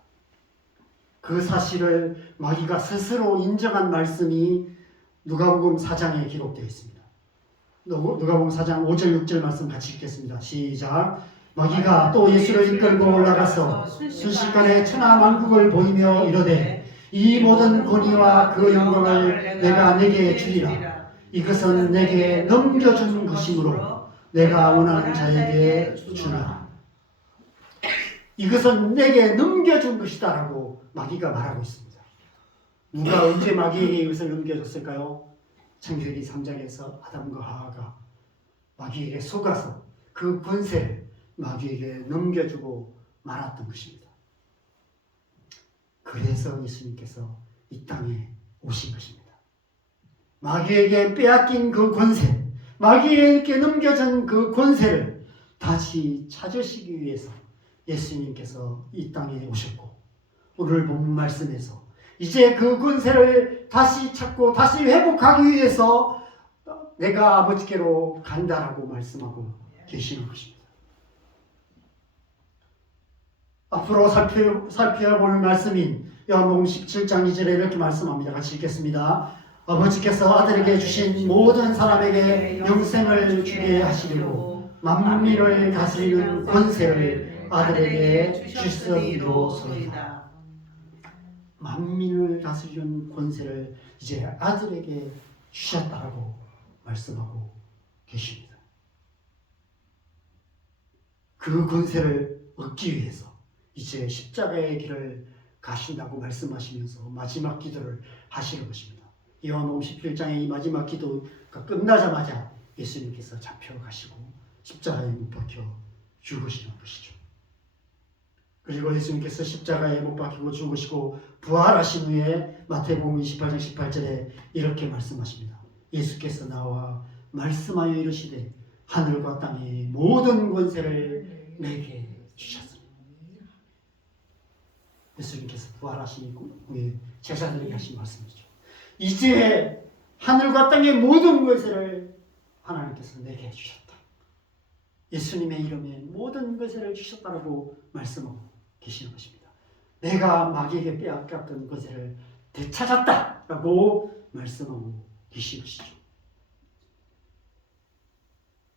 그 사실을 마귀가 스스로 인정한 말씀이 누가복음 4장에 기록되어 있습니다. 누가복음 4장 5절 6절 말씀 같이 읽겠습니다. 시작. 마귀가 또 예수를 이끌고 올라가서 순식간에 천하 만국을 보이며 이르되 이 모든 권위와 그 영광을 내가 내게 주리라. 이것은 내게 넘겨준 것이므로 내가 원하는 자에게 주라. 이것은 내게 넘겨준 것이다 라고 마귀가 말하고 있습니다. 누가 언제 마귀에게 이것을 넘겨줬을까요? 창세기 3장에서 아담과 하와가 마귀에게 속아서 그 권세를 마귀에게 넘겨주고 말았던 것입니다. 그래서 예수님께서 이 땅에 오신 것입니다. 마귀에게 빼앗긴 그 권세, 마귀에게 넘겨진 그 권세를 다시 찾으시기 위해서 예수님께서 이 땅에 오셨고 오늘 본 말씀에서 이제 그 권세를 다시 찾고 다시 회복하기 위해서 내가 아버지께로 간다라고 말씀하고 계시는 것입니다. 앞으로 살펴볼 말씀인 요한복음 17장 2절에 이렇게 말씀합니다. 같이 읽겠습니다. 아버지께서 아들에게 주신 모든 사람에게 영생을 주게 하시려고 만민을 다스리는 권세를 아들에게 주셨으리로소이다. 만민을 다스리는 권세를 이제 아들에게 주셨다라고 말씀하고 계십니다. 그 권세를 얻기 위해서 이제 십자가의 길을 가신다고 말씀하시면서 마지막 기도를 하시는 것입니다. 요한복음 17장의 이 마지막 기도가 끝나자마자 예수님께서 잡혀가시고 십자가에 못 박혀 죽으시는 것이죠. 그리고 예수님께서 십자가에 못 박히고 죽으시고 부활하신 후에 마태복음 28장 18절에 이렇게 말씀하십니다. 예수께서 나와 말씀하여 이르시되 하늘과 땅의 모든 권세를 내게 주셨으니. 예수님께서 부활하신 후에 제자들에게 하신 말씀이죠. 이제 하늘과 땅의 모든 권세를 하나님께서 내게 주셨다. 예수님의 이름에 모든 권세를 주셨다라고 말씀하고 계시는 것입니다. 내가 마귀에게 빼앗겼던 권세를 되찾았다라고 말씀하고 계시는 것이죠.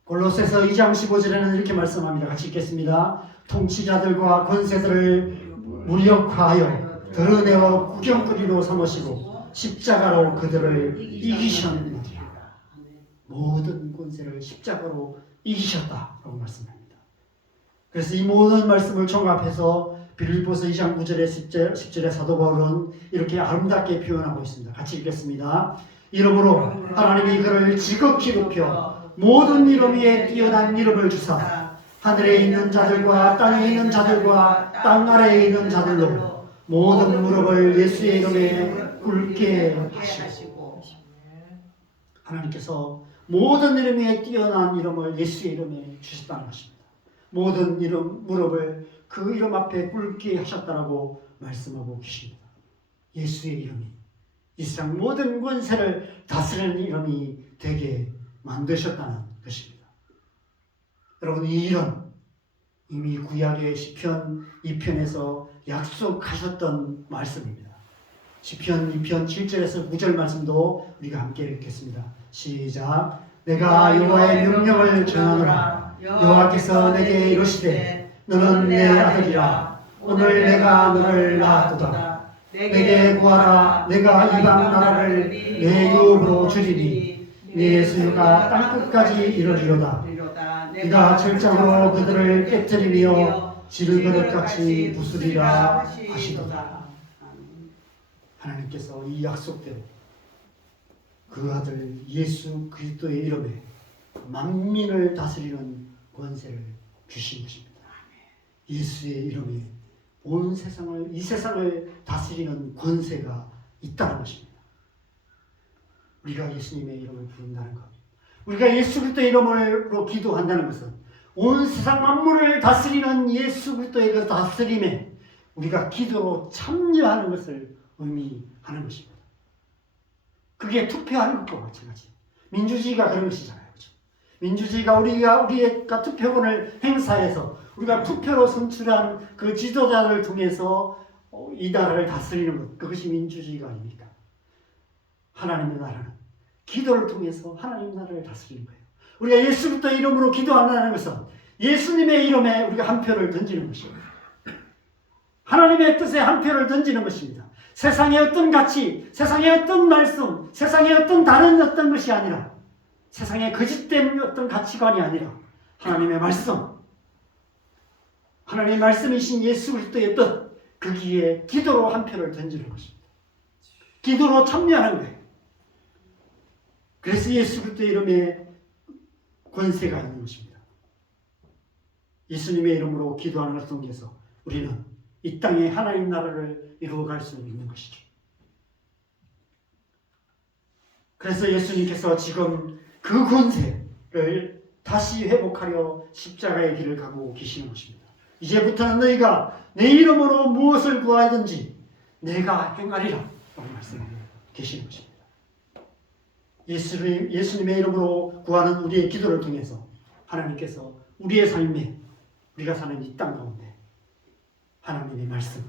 골로새서 2장 15절에는 이렇게 말씀합니다. 같이 읽겠습니다. 통치자들과 권세들을 무력화하여 드러내어 구경거리로 삼으시고 십자가로 그들을 이기셨느니라. 모든 권세를 십자가로 이기셨다라고 말씀합니다. 그래서 이 모든 말씀을 종합해서 빌립보서 2장 9절에 10절에 사도 바울은 이렇게 아름답게 표현하고 있습니다. 같이 읽겠습니다. 이러므로 하나님이 그를 지극히 높여 모든 이름 위에 뛰어난 이름을 주사 하늘에 있는 자들과 땅에 있는 자들과 땅 아래에 있는 자들로 모든 무릎을 예수의 이름에 꿇게 하시고. 하나님께서 모든 이름 위에 뛰어난 이름을 예수의 이름에 주셨다는 것입니다. 모든 이름 무릎을 그 이름 앞에 꿇게 하셨다라고 말씀하고 계십니다. 예수의 이름이 이 세상 모든 권세를 다스리는 이름이 되게 만드셨다는 것입니다. 여러분, 이 이름 이미 구약의 시편 2편에서 약속하셨던 말씀입니다. 시편 2편 7절에서 9절 말씀도 우리가 함께 읽겠습니다. 시작. 내가 여호와의 명령을 전하노라. 여호와께서 내게 이르시되 너는 내 아들이라. 오늘 내가 너를 낳았도다. 내게 구하라. 내가 이방 나라를 내 유업으로 주리니 네 수요가 땅끝까지 이르리로다. 네가 철장으로 그들을 깨뜨리며 질그릇같이 부수리라 하시도다. 하나님께서 이 약속대로 그 아들 예수 그리스도의 이름에 만민을 다스리는 권세를 주신 것입니다. 예수의 이름에 온 세상을, 이 세상을 다스리는 권세가 있다는 것입니다. 우리가 예수님의 이름을 부른다는 것, 우리가 예수 그리스도의 이름으로 기도한다는 것은 온 세상 만물을 다스리는 예수 그리스도의 그 다스림에 우리가 기도로 참여하는 것을 의미하는 것입니다. 그게 투표하는 것과 마찬가지. 민주주의가 그런 것이잖아요. 그렇죠? 민주주의가 우리가 투표권을 행사해서 우리가 투표로 선출한 그 지도자를 통해서 이 나라를 다스리는 것, 그것이 민주주의가 아닙니까? 하나님의 나라는 기도를 통해서 하나님의 나라를 다스리는 거예요. 우리가 예수 그리스도 이름으로 기도한다는 것은 예수님의 이름에 우리가 한 표를 던지는 것입니다. 하나님의 뜻에 한 표를 던지는 것입니다. 세상의 어떤 가치, 세상의 어떤 말씀, 세상의 어떤 다른 어떤 것이 아니라, 세상의 거짓된 어떤 가치관이 아니라 하나님의 말씀, 하나님의 말씀이신 예수 그리스도의 뜻, 거기에 기도로 한 표를 던지는 것입니다. 기도로 참여하는 거예요. 그래서 예수 그리스도의 이름에 권세가 있는 것입니다. 예수님의 이름으로 기도하는 것을 통해서 우리는 이 땅에 하나님 나라를 이루어갈 수 있는 것이죠. 그래서 예수님께서 지금 그 권세를 다시 회복하려 십자가의 길을 가고 계시는 것입니다. 이제부터는 너희가 내 이름으로 무엇을 구하든지 내가 행하리라 라고 말씀하고 계시는 것입니다. 예수님의 이름으로 구하는 우리의 기도를 통해서 하나님께서 우리의 삶에, 우리가 사는 이 땅 가운데 하나님의 말씀,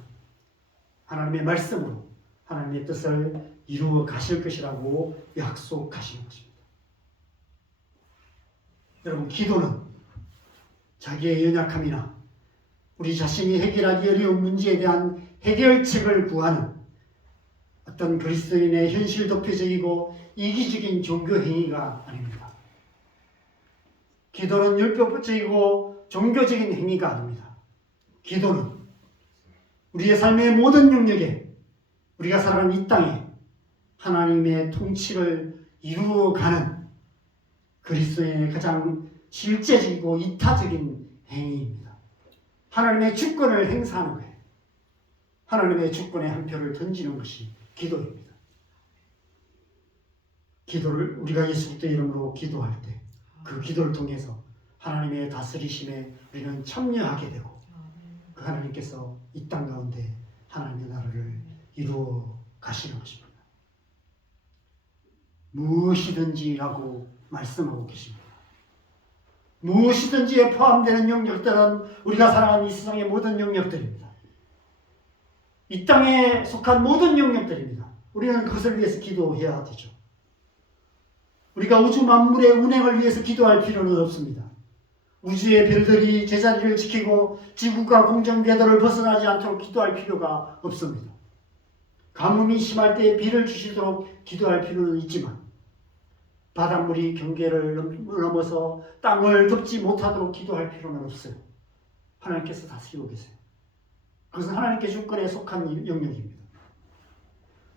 하나님의 말씀으로 하나님의 뜻을 이루어 가실 것이라고 약속하시는 것입니다. 여러분, 기도는 자기의 연약함이나 우리 자신이 해결하기 어려운 문제에 대한 해결책을 구하는 어떤 그리스도인의 현실 도표적이고 이기적인 종교 행위가 아닙니다. 기도는 율법적이고 종교적인 행위가 아닙니다. 기도는 우리의 삶의 모든 영역에, 우리가 살아가는 이 땅에 하나님의 통치를 이루어가는 그리스도인의 가장 실제적이고 이타적인 행위입니다. 하나님의 주권을 행사하는 거예요. 하나님의 주권에 한 표를 던지는 것이 기도입니다. 기도를 우리가 예수 그리스도 이름으로 기도할 때 그 기도를 통해서 하나님의 다스리심에 우리는 참여하게 되고 그 하나님께서 이 땅 가운데 하나님의 나라를 이루어 가시는 것입니다. 무엇이든지라고 말씀하고 계십니다. 무엇이든지에 포함되는 영역들은 우리가 살아가는 이 세상의 모든 영역들입니다. 이 땅에 속한 모든 영역들입니다. 우리는 그것을 위해서 기도해야 되죠. 우리가 우주 만물의 운행을 위해서 기도할 필요는 없습니다. 우주의 별들이 제자리를 지키고 지구가 공정 궤도를 벗어나지 않도록 기도할 필요가 없습니다. 가뭄이 심할 때 비를 주시도록 기도할 필요는 있지만 바닷물이 경계를 넘어서 땅을 덮지 못하도록 기도할 필요는 없어요. 하나님께서 다스리고 계세요. 그것은 하나님께 주권에 속한 영역입니다.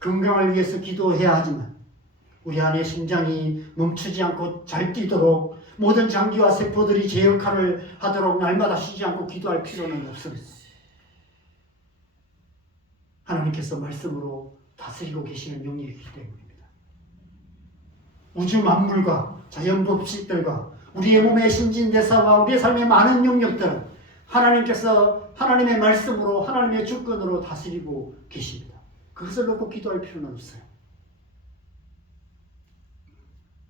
건강을 위해서 기도해야 하지만 우리 안에 심장이 멈추지 않고 잘 뛰도록 모든 장기와 세포들이 제 역할을 하도록 날마다 쉬지 않고 기도할 필요는 없습니다. 하나님께서 말씀으로 다스리고 계시는 영역이기 때문입니다. 우주 만물과 자연 법칙들과 우리의 몸의 신진대사와 우리의 삶의 많은 영역들은 하나님께서 하나님의 말씀으로 하나님의 주권으로 다스리고 계십니다. 그것을 놓고 기도할 필요는 없어요.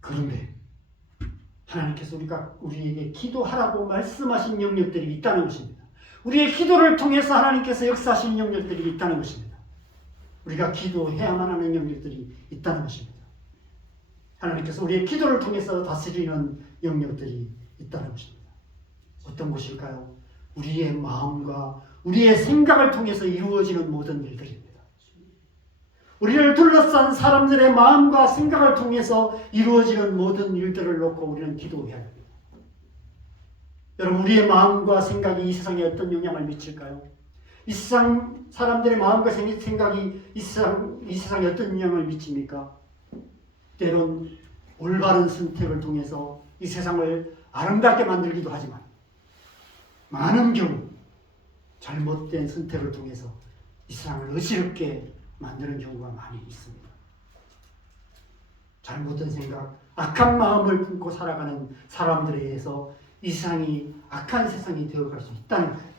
그런데 하나님께서 우리에게 기도하라고 말씀하신 영역들이 있다는 것입니다. 우리의 기도를 통해서 하나님께서 역사하신 영역들이 있다는 것입니다. 우리가 기도해야만 하는 영역들이 있다는 것입니다. 하나님께서 우리의 기도를 통해서 다스리는 영역들이 있다는 것입니다. 어떤 것일까요? 우리의 마음과 우리의 생각을 통해서 이루어지는 모든 일들입니다. 우리를 둘러싼 사람들의 마음과 생각을 통해서 이루어지는 모든 일들을 놓고 우리는 기도해야 합니다. 여러분, 우리의 마음과 생각이 이 세상에 어떤 영향을 미칠까요? 이 세상 사람들의 마음과 생각이 이 세상에 어떤 영향을 미칩니까? 때론 올바른 선택을 통해서 이 세상을 아름답게 만들기도 하지만 많은 경우 잘못된 선택을 통해서 이 세상을 어지럽게 만드는 경우가 많이 있습니다. 잘못된 생각, 악한 마음을 품고 살아가는 사람들에 의해서 이 세상이 악한 세상이 되어갈 수 있다는 거예요.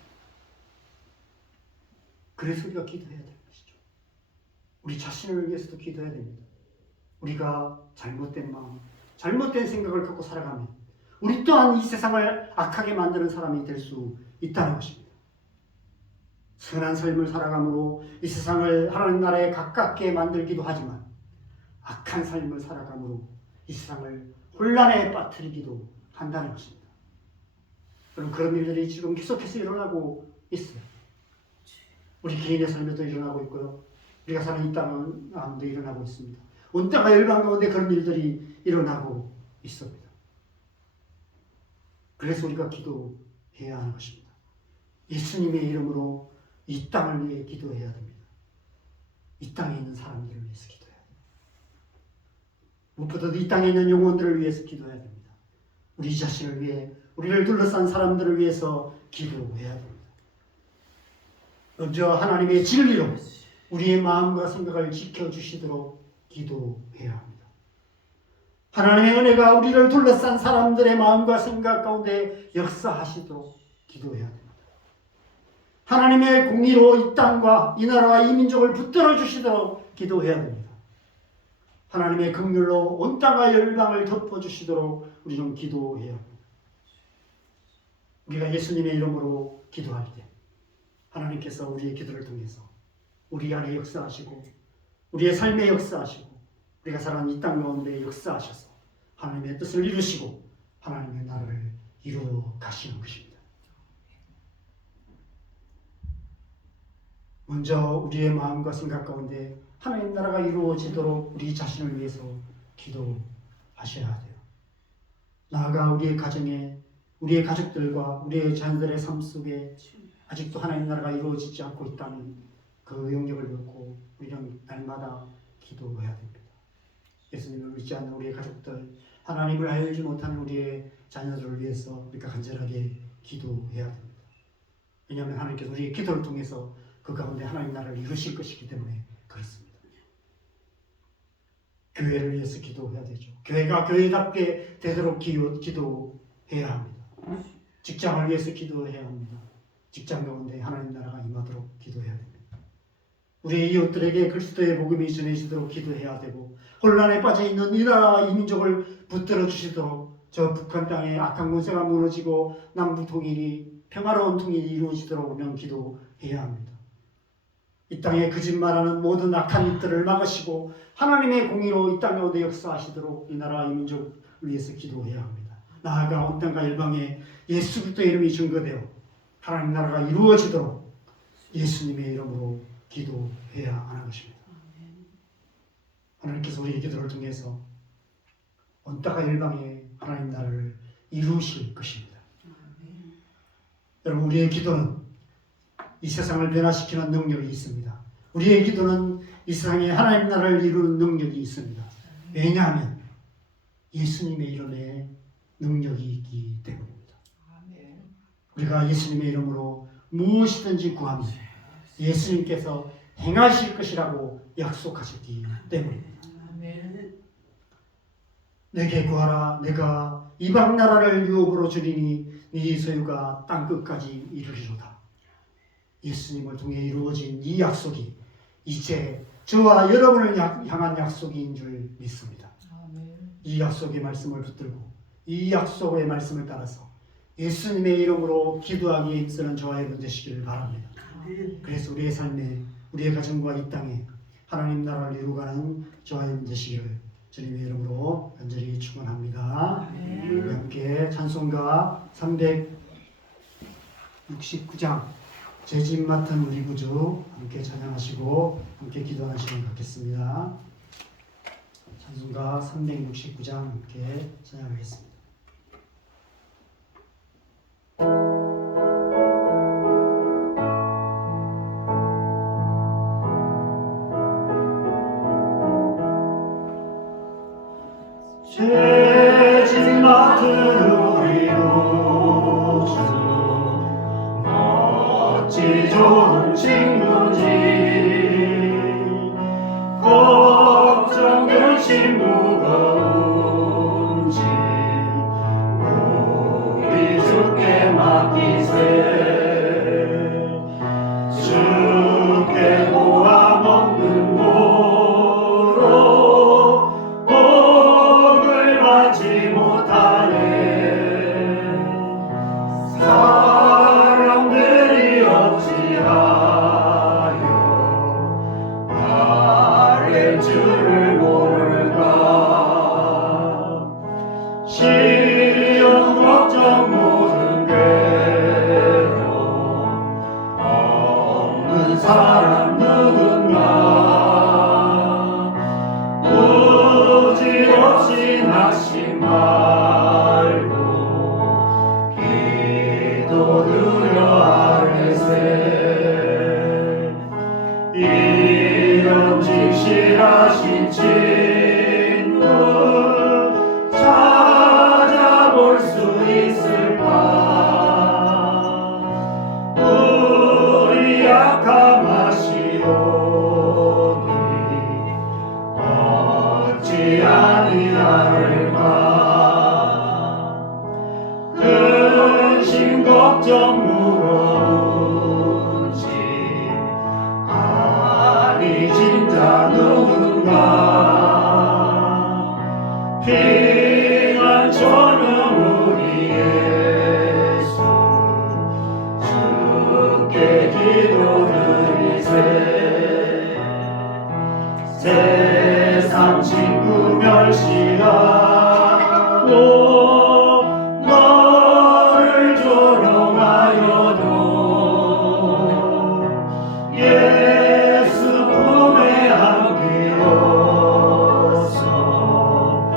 그래서 우리가 기도해야 되는 것이죠. 우리 자신을 위해서도 기도해야 됩니다. 우리가 잘못된 마음, 잘못된 생각을 갖고 살아가면 우리 또한 이 세상을 악하게 만드는 사람이 될 수 있다는 것입니다. 선한 삶을 살아감으로 이 세상을 하나님 나라에 가깝게 만들기도 하지만 악한 삶을 살아감으로 이 세상을 혼란에 빠뜨리기도 한다는 것입니다. 여러분, 그런 일들이 지금 계속해서 일어나고 있어요. 우리 개인의 삶에도 일어나고 있고요. 우리가 사는 이 땅도 일어나고 있습니다. 온 땅과 열방 가운데 그런 일들이 일어나고 있습니다. 그래서 우리가 기도해야 하는 것입니다. 예수님의 이름으로 이 땅을 위해 기도해야 됩니다. 이 땅에 있는 사람들을 위해서 기도해야 됩니다. 무엇보다도 이 땅에 있는 영혼들을 위해서 기도해야 됩니다. 우리 자신을 위해, 우리를 둘러싼 사람들을 위해서 기도해야 됩니다. 먼저 하나님의 진리로 우리의 마음과 생각을 지켜주시도록 기도해야 합니다. 하나님의 은혜가 우리를 둘러싼 사람들의 마음과 생각 가운데 역사하시도록 기도해야 됩니다. 하나님의 공의로 이 땅과 이 나라와 이 민족을 붙들어 주시도록 기도해야 됩니다. 하나님의 긍휼로 온 땅과 열방을 덮어주시도록 우리는 기도해야 합니다. 우리가 예수님의 이름으로 기도할 때 하나님께서 우리의 기도를 통해서 우리 안에 역사하시고 우리의 삶에 역사하시고 우리가 살아가는 이 땅 가운데 역사하셔서 하나님의 뜻을 이루시고 하나님의 나라를 이루어 가시는 것입니다. 먼저 우리의 마음과 생각 가운데 하나님 나라가 이루어지도록 우리 자신을 위해서 기도하셔야 돼요. 나아가 우리의 가정에, 우리의 가족들과 우리의 자녀들의 삶 속에 아직도 하나님 나라가 이루어지지 않고 있다면 그 영역을 놓고 우리는 날마다 기도해야 됩니다. 예수님을 믿지 않는 우리의 가족들, 하나님을 알지 못하는 우리의 자녀들을 위해서 우리가 간절하게 기도해야 됩니다. 왜냐하면 하나님께서 우리의 기도를 통해서 그 가운데 하나님 나라를 이루실 것이기 때문에 그렇습니다. 교회를 위해서 기도해야 되죠. 교회가 교회답게 되도록 기도해야 합니다. 직장을 위해서 기도해야 합니다. 직장 가운데 하나님 나라가 임하도록 기도해야 됩니다. 우리의 이웃들에게 그리스도의 복음이 전해지도록 기도해야 되고 혼란에 빠져있는 이 나라와 이 민족을 붙들어 주시도록 저 북한 땅에 악한 권세가 무너지고 남북 통일이 평화로운 통일이 이루어지도록 우리는 기도해야 합니다. 이 땅에 거짓말하는 모든 악한 일들을 막으시고 하나님의 공의로 이 땅 가운데 역사하시도록 이 나라와 이 민족을 위해서 기도해야 합니다. 나아가 온 땅과 열방에 예수 그리스도의 이름이 증거되어 하나님 나라가 이루어지도록 예수님의 이름으로 기도해야 하는 것입니다. 하나님께서 우리의 기도를 통해서 온 땅과 열방에 하나님 나라를 이루실 것입니다. 여러분, 우리의 기도는 이 세상을 변화시키는 능력이 있습니다. 우리의 기도는 이 세상에 하나님 나라를 이루는 능력이 있습니다. 왜냐하면 예수님의 이름에 능력이 있기 때문입니다. 우리가 예수님의 이름으로 무엇이든지 구하면 예수님께서 행하실 것이라고 약속하셨기 때문입니다. 내게 구하라. 내가 이방 나라를 유업으로 주리니 네 소유가 땅끝까지 이르리로다. 예수님을 통해 이루어진 이 약속이 이제 저와 여러분을 향한 약속인 줄 믿습니다. 이 약속의 말씀을 붙들고 이 약속의 말씀을 따라서 예수님의 이름으로 기도하기에 힘쓰는 저와 여러분 되시기를 바랍니다. 그래서 우리의 삶에, 우리의 가정과 이 땅에 하나님 나라를 이루어가는 저와 여러분 되시기를 주님의 이름으로 간절히 축원합니다. 우리 함께 찬송가 369장 죄짐 맡은 우리 구주 함께 찬양하시고 함께 기도하는 시간 갖겠습니다. 찬송가 369장 함께 찬양하겠습니다. 죄짐 맡은 우리 구주 어찌 좋은 친구지 걱정 근심 무거운 짐 우리 주께 맡기세 주께 모아 먹는 보로 복을 받지 못하네 사람들이 어찌하여 아뢰 줄을 모를까 시험 걱정 모든 괴로움 없는 사람 누군가 부질없이 낙심 말고 기도드려 아뢰세 이런 진실하신 친구 찾아볼 수 있을까 우리 약함 아시오니 어찌 아니할까 근심 걱정 무거운 짐 아니 진짜 누군가平安 저는 우리 예수 주께 기도드리세 세상 친구 멸시하고 너를 조롱하여도 예수 품에 안기어서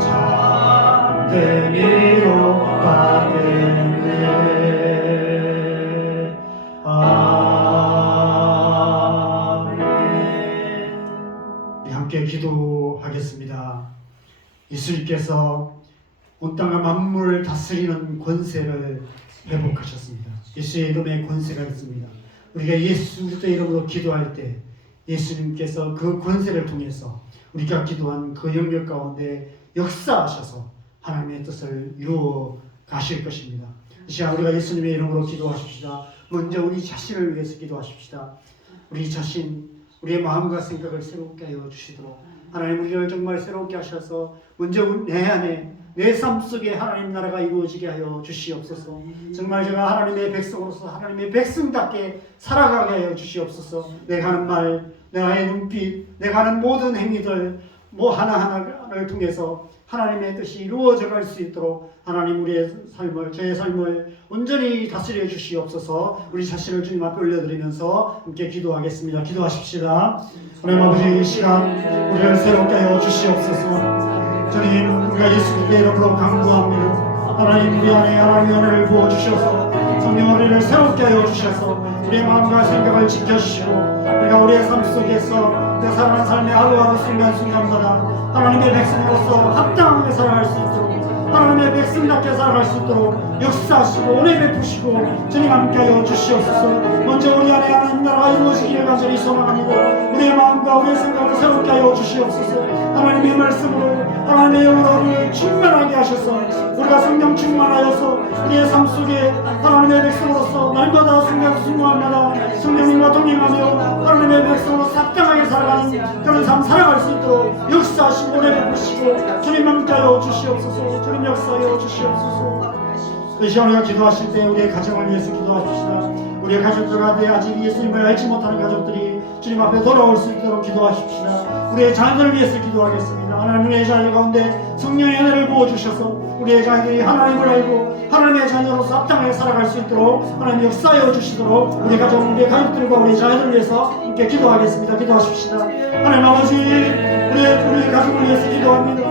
참된 위로받겠네 아멘. 우리 함께 기도하겠습니다. 예수님께서 온 땅과 만물을 다스리는 권세를 회복하셨습니다. 예수의 이름에 권세가 있습니다. 우리가 예수 그리스도의 이름으로 기도할 때 예수님께서 그 권세를 통해서 우리가 기도한 그 영역 가운데 역사하셔서 하나님의 뜻을 이루어 가실 것입니다. 이 시간 우리가 예수님의 이름으로 기도하십시다. 먼저 우리 자신을 위해서 기도하십시다. 우리 자신, 우리의 마음과 생각을 새롭게 하여 주시도록 하나님 우리를 정말 새롭게 하셔서 먼저 내 안에 내 삶 속에 하나님 나라가 이루어지게 하여 주시옵소서. 정말 제가 하나님의 백성으로서 하나님의 백성답게 살아가게 하여 주시옵소서. 내가 하는 말, 나의 눈빛, 내가 하는 모든 행위들 하나하나를 통해서 하나님의 뜻이 이루어져 갈 수 있도록 하나님 우리의 삶을, 저의 삶을 온전히 다스려 주시옵소서. 우리 자신을 주님 앞에 올려드리면서 함께 기도하겠습니다. 기도하십시다. 하나님 아버지 이 시간 우리를 새롭게 하여 주시옵소서. 주님 우리가 예수 그리스도의 이름으로 간구합니다. 하나님 우리 안에 하나님의 은혜를 부어주셔서 성령 우리를 새롭게 하여 주셔서 우리의 마음과 생각을 지켜주시고 우리가 우리의 삶 속에서 내 살아가는 삶의 하루하루 순간순간마다 하나님의 백성으로서 합당하게 살아갈 수 있도록 하나님의 백성답게 살아갈 수 있도록 역사하시고 은혜 베푸시고 주님 함께하여 주시옵소서. 먼저 우리 안에 하나님 나라가 이루어지기를 간절히 소망합니다. 우리의 마음과 우리의 생각을 새롭게 하여 주시옵소서. 하나님의 말씀으로 하나님의 영으로 우리를 충만하게 하셔서 우리가 성령 충만하여서 우리의 삶 속에 하나님의 백성으로서 날마다 순간순간마다 성령님과 동행하며 하나님의 백성으로서 합당하게 살아가는 그런 삶 살아갈 수 있도록 역사하시고 은혜 베푸시고 주님 함께하여 주시옵소서. 주님 역사하여 주시옵소서. 이 시간 우리가 기도하실 때 우리의 가정을 위해서 기도하십시다. 우리의 가족들 가운데 아직 예수님을 알지 못하는 가족들이 주님 앞에 돌아올 수 있도록 기도하십시다. 우리의 자녀들을 위해서 기도하겠습니다. 하나님, 우리의 자녀 가운데 성령의 은혜를 부어주셔서 우리의 자녀들이 하나님을 알고 하나님의 자녀로서 합당하게 살아갈 수 있도록 하나님 역사하여 주시도록 우리 가족들과 우리 자녀들을 위해서 함께 기도하겠습니다. 기도하십시다. 하나님 아버지, 우리의 가족을 위해서 기도합니다.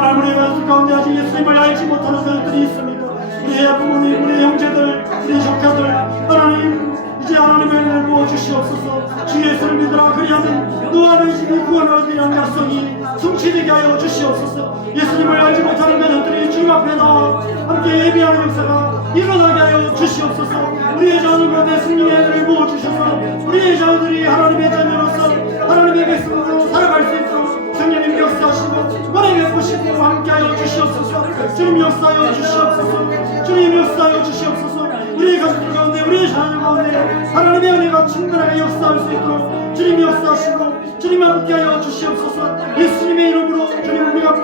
하나님, 우리의 가족 가운데 아직 예수님을 알지 못하는 자녀들이 있습니다. 우리의 부모님, 우리의 형제들, 우리 조카들, 하나님 이제 하나님의 은혜를 부어주시옵소서. 주 예수를 믿으라 그리하면 너와 너희 집이 구원을 얻으리라는 약속이 성취되게 하여 주시옵소서. 예수님을 알지 못하는 자녀들이 주님 앞에 나와 함께 예배하는 역사가 일어나게 하여 주시옵소서. 우리의 자녀들 가운데 승리의 은혜를 부어주셔서 우리의 자녀들이 하나님의 자녀로서 하나님의 백성으로 살아갈 수 있도록 성령님 역사하시고 은혜 베푸시고 함께하여 주시옵소서. 주님 역사하여 주시옵소서. 주님 역사하여 주시옵소서. 우리의 가족들 가운데 우리의 자녀들 가운데 하나님의 은혜가 충분하게 역사할 수 있도록 주님 역사하시고 주님 함께하여 주시옵소서. 예수님의 이름으로 주님 우리가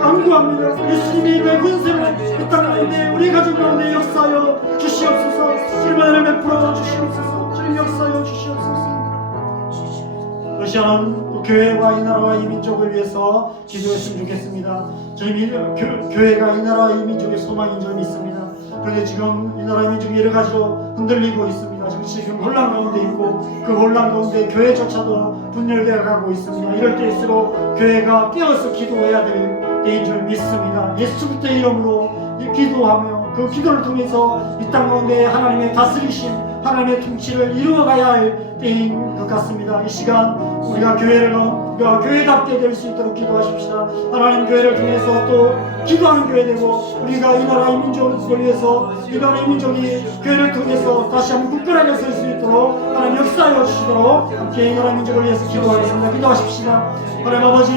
간구합니다. 예수님의 이름의 권세를 이 땅 가운데 우리 가족 가운데 역사하여 주시옵소서. 주님 은혜를 베풀어 주시옵소서. 주님 역사하여 주시옵소서. 이 시간은 교회와 이 나라와 이 민족을 위해서 기도했으면 좋겠습니다. 주님, 교회가 이 나라와 이 민족의 소망인 줄 믿습니다. 그런데 지금 이 나라의 민족이 여러 가지로 흔들리고 있습니다. 지금 혼란 가운데 있고 그 혼란 가운데 교회조차도 분열되어 가고 있습니다. 이럴 때일수록 교회가 깨어서 기도해야 될 때인 줄 믿습니다. 예수 그리스도의 이름으로 기도하며 그 기도를 통해서 이 땅 가운데 하나님의 다스리심, 하나님의 통치를 이루어가야 할 때인 것 같습니다. 이 시간 우리가 교회답게 될 수 있도록 기도하십시다. 하나님, 교회를 통해서 또 기도하는 교회 되고 우리가 이 나라의 민족을 위해서 이 나라의 민족이 교회를 통해서 다시 한번 굳건하게 설 수 있도록 하나님 역사하여 주시도록 함께 이 나라의 민족을 위해서 기도하겠습니다. 기도하십시다. 하나님 아버지,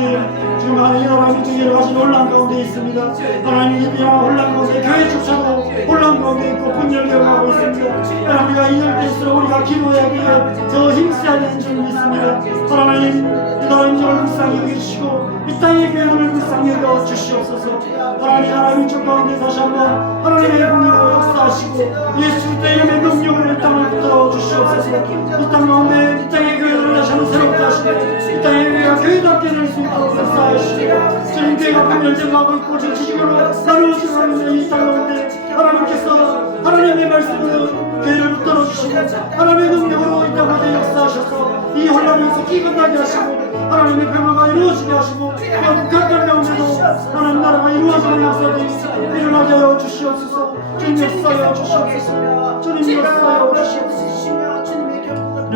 지금 이 나라의 민족이 여러 가지 혼란 가운데 있습니다. 하나님, 이 나라 혼란 가운데 교회조차도 혼란 가운데 있고 분열되어 가고 있습니다. 하나님, 우리가 이럴 때일수록 우리가 기도해야 위해 더 힘써야 되는 줄 믿습니다. 하나님, 이 나라의 민족을 불쌍히 여겨주시고 이 땅의 교회를 불쌍히 여겨 주시옵소서. 하나님, 나라의 민족 가운데 다시 한번 하나님의 공의로 역사하시고 예수 그리스도의 이름의 능력을 이 땅을 붙들어 주시옵소서. 이 땅 가운데 이 땅의 교회를 다시 한번 새롭게 하시고 이 땅의 교회가 교회답게 될 수 있도록 역사하시고 주님, 교회가 분열되어가고 있고 정치적으로 나누어지고 있는 이 땅 가운데 하나님께서 하나님의 말씀으로 교회를 붙들어 주시고 하나님의 능력으로 이 땅 가운데 역사하셔서 이 혼란에서 기근하게 하시고 하나님의 평화가 이루어지게 하시고 각 가운데도 하나님 나라가 이루어지는 역사들이 일어나게 하여 주시옵소서. 주님 역사하여 주시옵소서. 주님 역사하여 주시옵소서.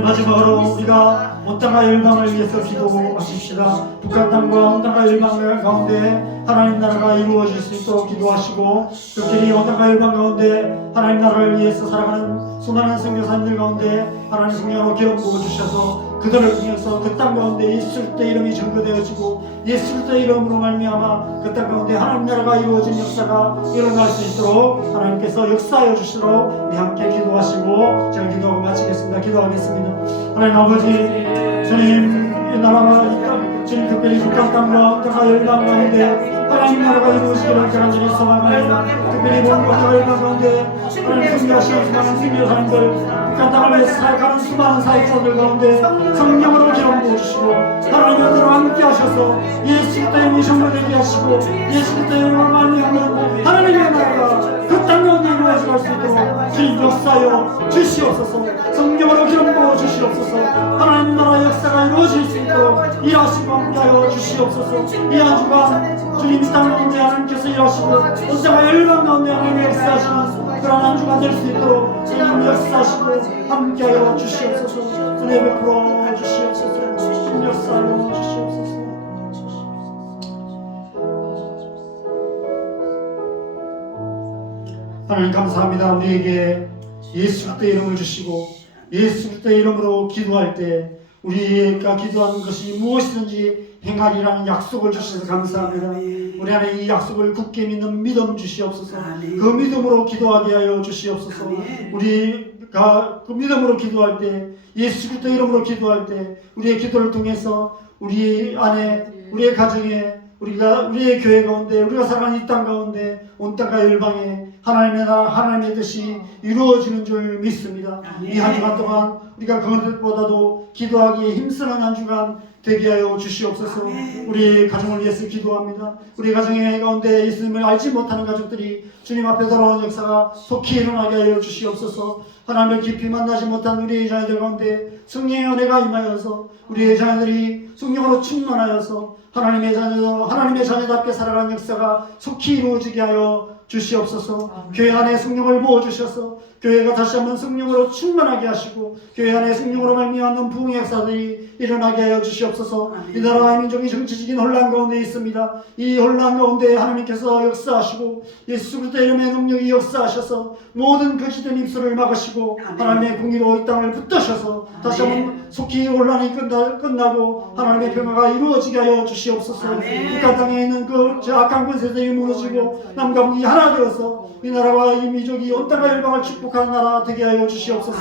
마지막으로 우리가 온 땅과 열방을 위해서 기도하십시다. 북한 땅과 온 땅과 열방 가운데 하나님 나라가 이루어질 수 있도록 기도하시고 특별히 온 땅과 열방 가운데 하나님 나라를 위해서 살아가는 수많은 선교사님들 가운데 하나님 성령으로 기름 부어주셔서 그들을 통해서 그 땅 가운데 예수 그리스도의 이름이 증거되어지고 예수 그리스도의 이름으로 말미암아 그 땅 가운데 하나님 나라가 이루어진 역사가 일어날 수 있도록 하나님께서 역사하여 주시도록 우리 함께 기도하시고 제가 기도하고 마치겠습니다. 기도하겠습니다. 하나님 아버지, 주님, 이 나라가 이 땅, 주님 특별히 북한 땅과 땅과 열방 가운데 하나님 나라가 이루어지기를 간절히 소망합니다. 특별히 본국과 열방 가운데 하나님 승리하시는 수많은 승리사님들, 북한 땅을 위해서 살아가는 수많은 사역자들 가운데 성령으로 기름 부어주시고 하나님의 은혜로 함께 하셔서 예수 그리스도의 미션을 되게 하시고 예수 그리스도의 이름으로 말미암는 하나님의 나라가 그 땅 가운데 이루어져 갈 수 있도록 주님 역사하여 주시옵소서. 성령으로 기름 부어 주시옵소서. 하나님 나라의 역사가 이루어질 수 있도록 일하시고 함께하여 주시옵소서. 이 한 주간 주님 이 땅 가운데 하나님께서 일하시고 온 땅과 열방 가운데 하나님 역사하시는 그런 한 주간 될 수 있도록 주님 역사하시고 함께하여 주시옵소서. 은혜 베풀어 주시옵소서. 주님 역사하여 주시옵소서. 하나님 감사합니다. 우리에게 예수 그리스도의 이름을 주시고 예수 그리스도의 이름으로 기도할 때 우리가 기도하는 것이 무엇이든지 행하리라는 약속을 주셔서 감사합니다. 우리 안에 이 약속을 굳게 믿는 믿음 주시옵소서. 그 믿음으로 기도하게 하여 주시옵소서. 우리가 그 믿음으로 기도할 때 예수 그리스도의 이름으로 기도할 때 우리의 기도를 통해서 우리 안에 우리의 가정에 우리의 교회 가운데 우리가 살아가는 이 땅 가운데 온 땅과 열방에 하나님의 나라, 하나님의 뜻이 이루어지는 줄 믿습니다. 아멘. 이 한 주간 동안 우리가 그것보다도 기도하기에 힘쓰는 한 주간 되게 하여 주시옵소서. 아멘. 우리 가정을 위해서 기도합니다. 우리 가정의 가운데 예수님을 알지 못하는 가족들이 주님 앞에 돌아오는 역사가 속히 일어나게 하여 주시옵소서. 하나님을 깊이 만나지 못한 우리의 자녀들 가운데 성령의 은혜가 임하여서 우리의 자녀들이 성령으로 충만하여서 하나님의 자녀답게 살아가는 역사가 속히 이루어지게 하여 주시옵소서. 교회 안에 성령을 부어주셔서 교회가 다시 한번 성령으로 충만하게 하시고 교회 안에 성령으로 말미암는 부흥의 역사들이 일어나게 하여 주시옵소서. 이 나라와 민족이 정치적인 혼란 가운데 있습니다. 이 혼란 가운데 하나님께서 역사하시고 예수 그리스도의 이름의 능력이 역사하셔서 모든 거짓된 입술을 막으시고 하나님의 공의로 이 땅을 붙드셔서 다시 한번 속히 혼란이 끝나고 하나님의 평화가 이루어지게 하여 주시옵소서. 북한 땅에 있는 그 악한 권세들이 무너지고 남과 북이 하나 되어서 이 나라와 이 민족이 온 땅과 열방을 축복하는 나라 되게 하여 주시옵소서.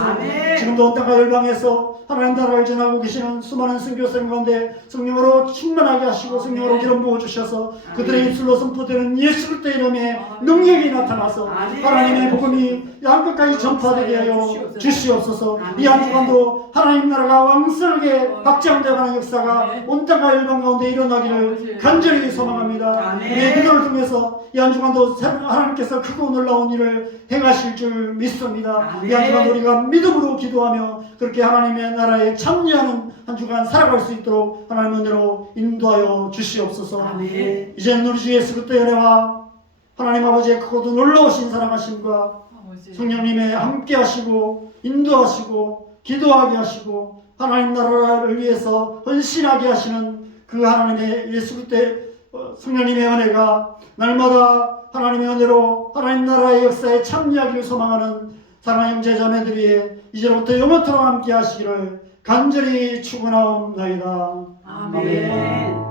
지금도 온 땅과 열방에서 하나님 나라를 전하고 계시는 수많은 선교사님 가운데 성령으로 충만하게 하시고 성령으로 기름 부어 주셔서 그들의 입술로 선포되는 예수 그리스도의 이름에 능력이 나타나서 하나님의 복음이 양끝까지 전파되게 하여 주시옵소서. 이 한 주간도 하나님 나라가 왕성하게 확장되어가는 역사가 온 땅과 열방 가운데 일어나기를 간절히 소망합니다. 우리의 기도를 통해서 이 한 주간도 하나님께서 크고 놀라운 일을 행하실 줄 믿습니다. 이 한 주간 우리가 믿음으로 기도하며 그렇게 하나님의 나라에 참여하는 한 주간 살아갈 수 있도록 하나님의 은혜로 인도하여 주시옵소서. 이제는 우리 주 예수 그리스도의 은혜와 하나님 아버지의 크고도 놀라우신 사랑하심과 성령님의 함께 하시고 인도하시고 기도하게 하시고 하나님 나라를 위해서 헌신하게 하시는 그 하나님의 예수 그리스도의 성령님의 은혜가 날마다 하나님의 은혜로 하나님 나라의 역사에 참여하기를 소망하는 사랑하는 형제자매들이 이제부터 영원토록 함께 하시기를 간절히 축원하옵나이다. 아멘.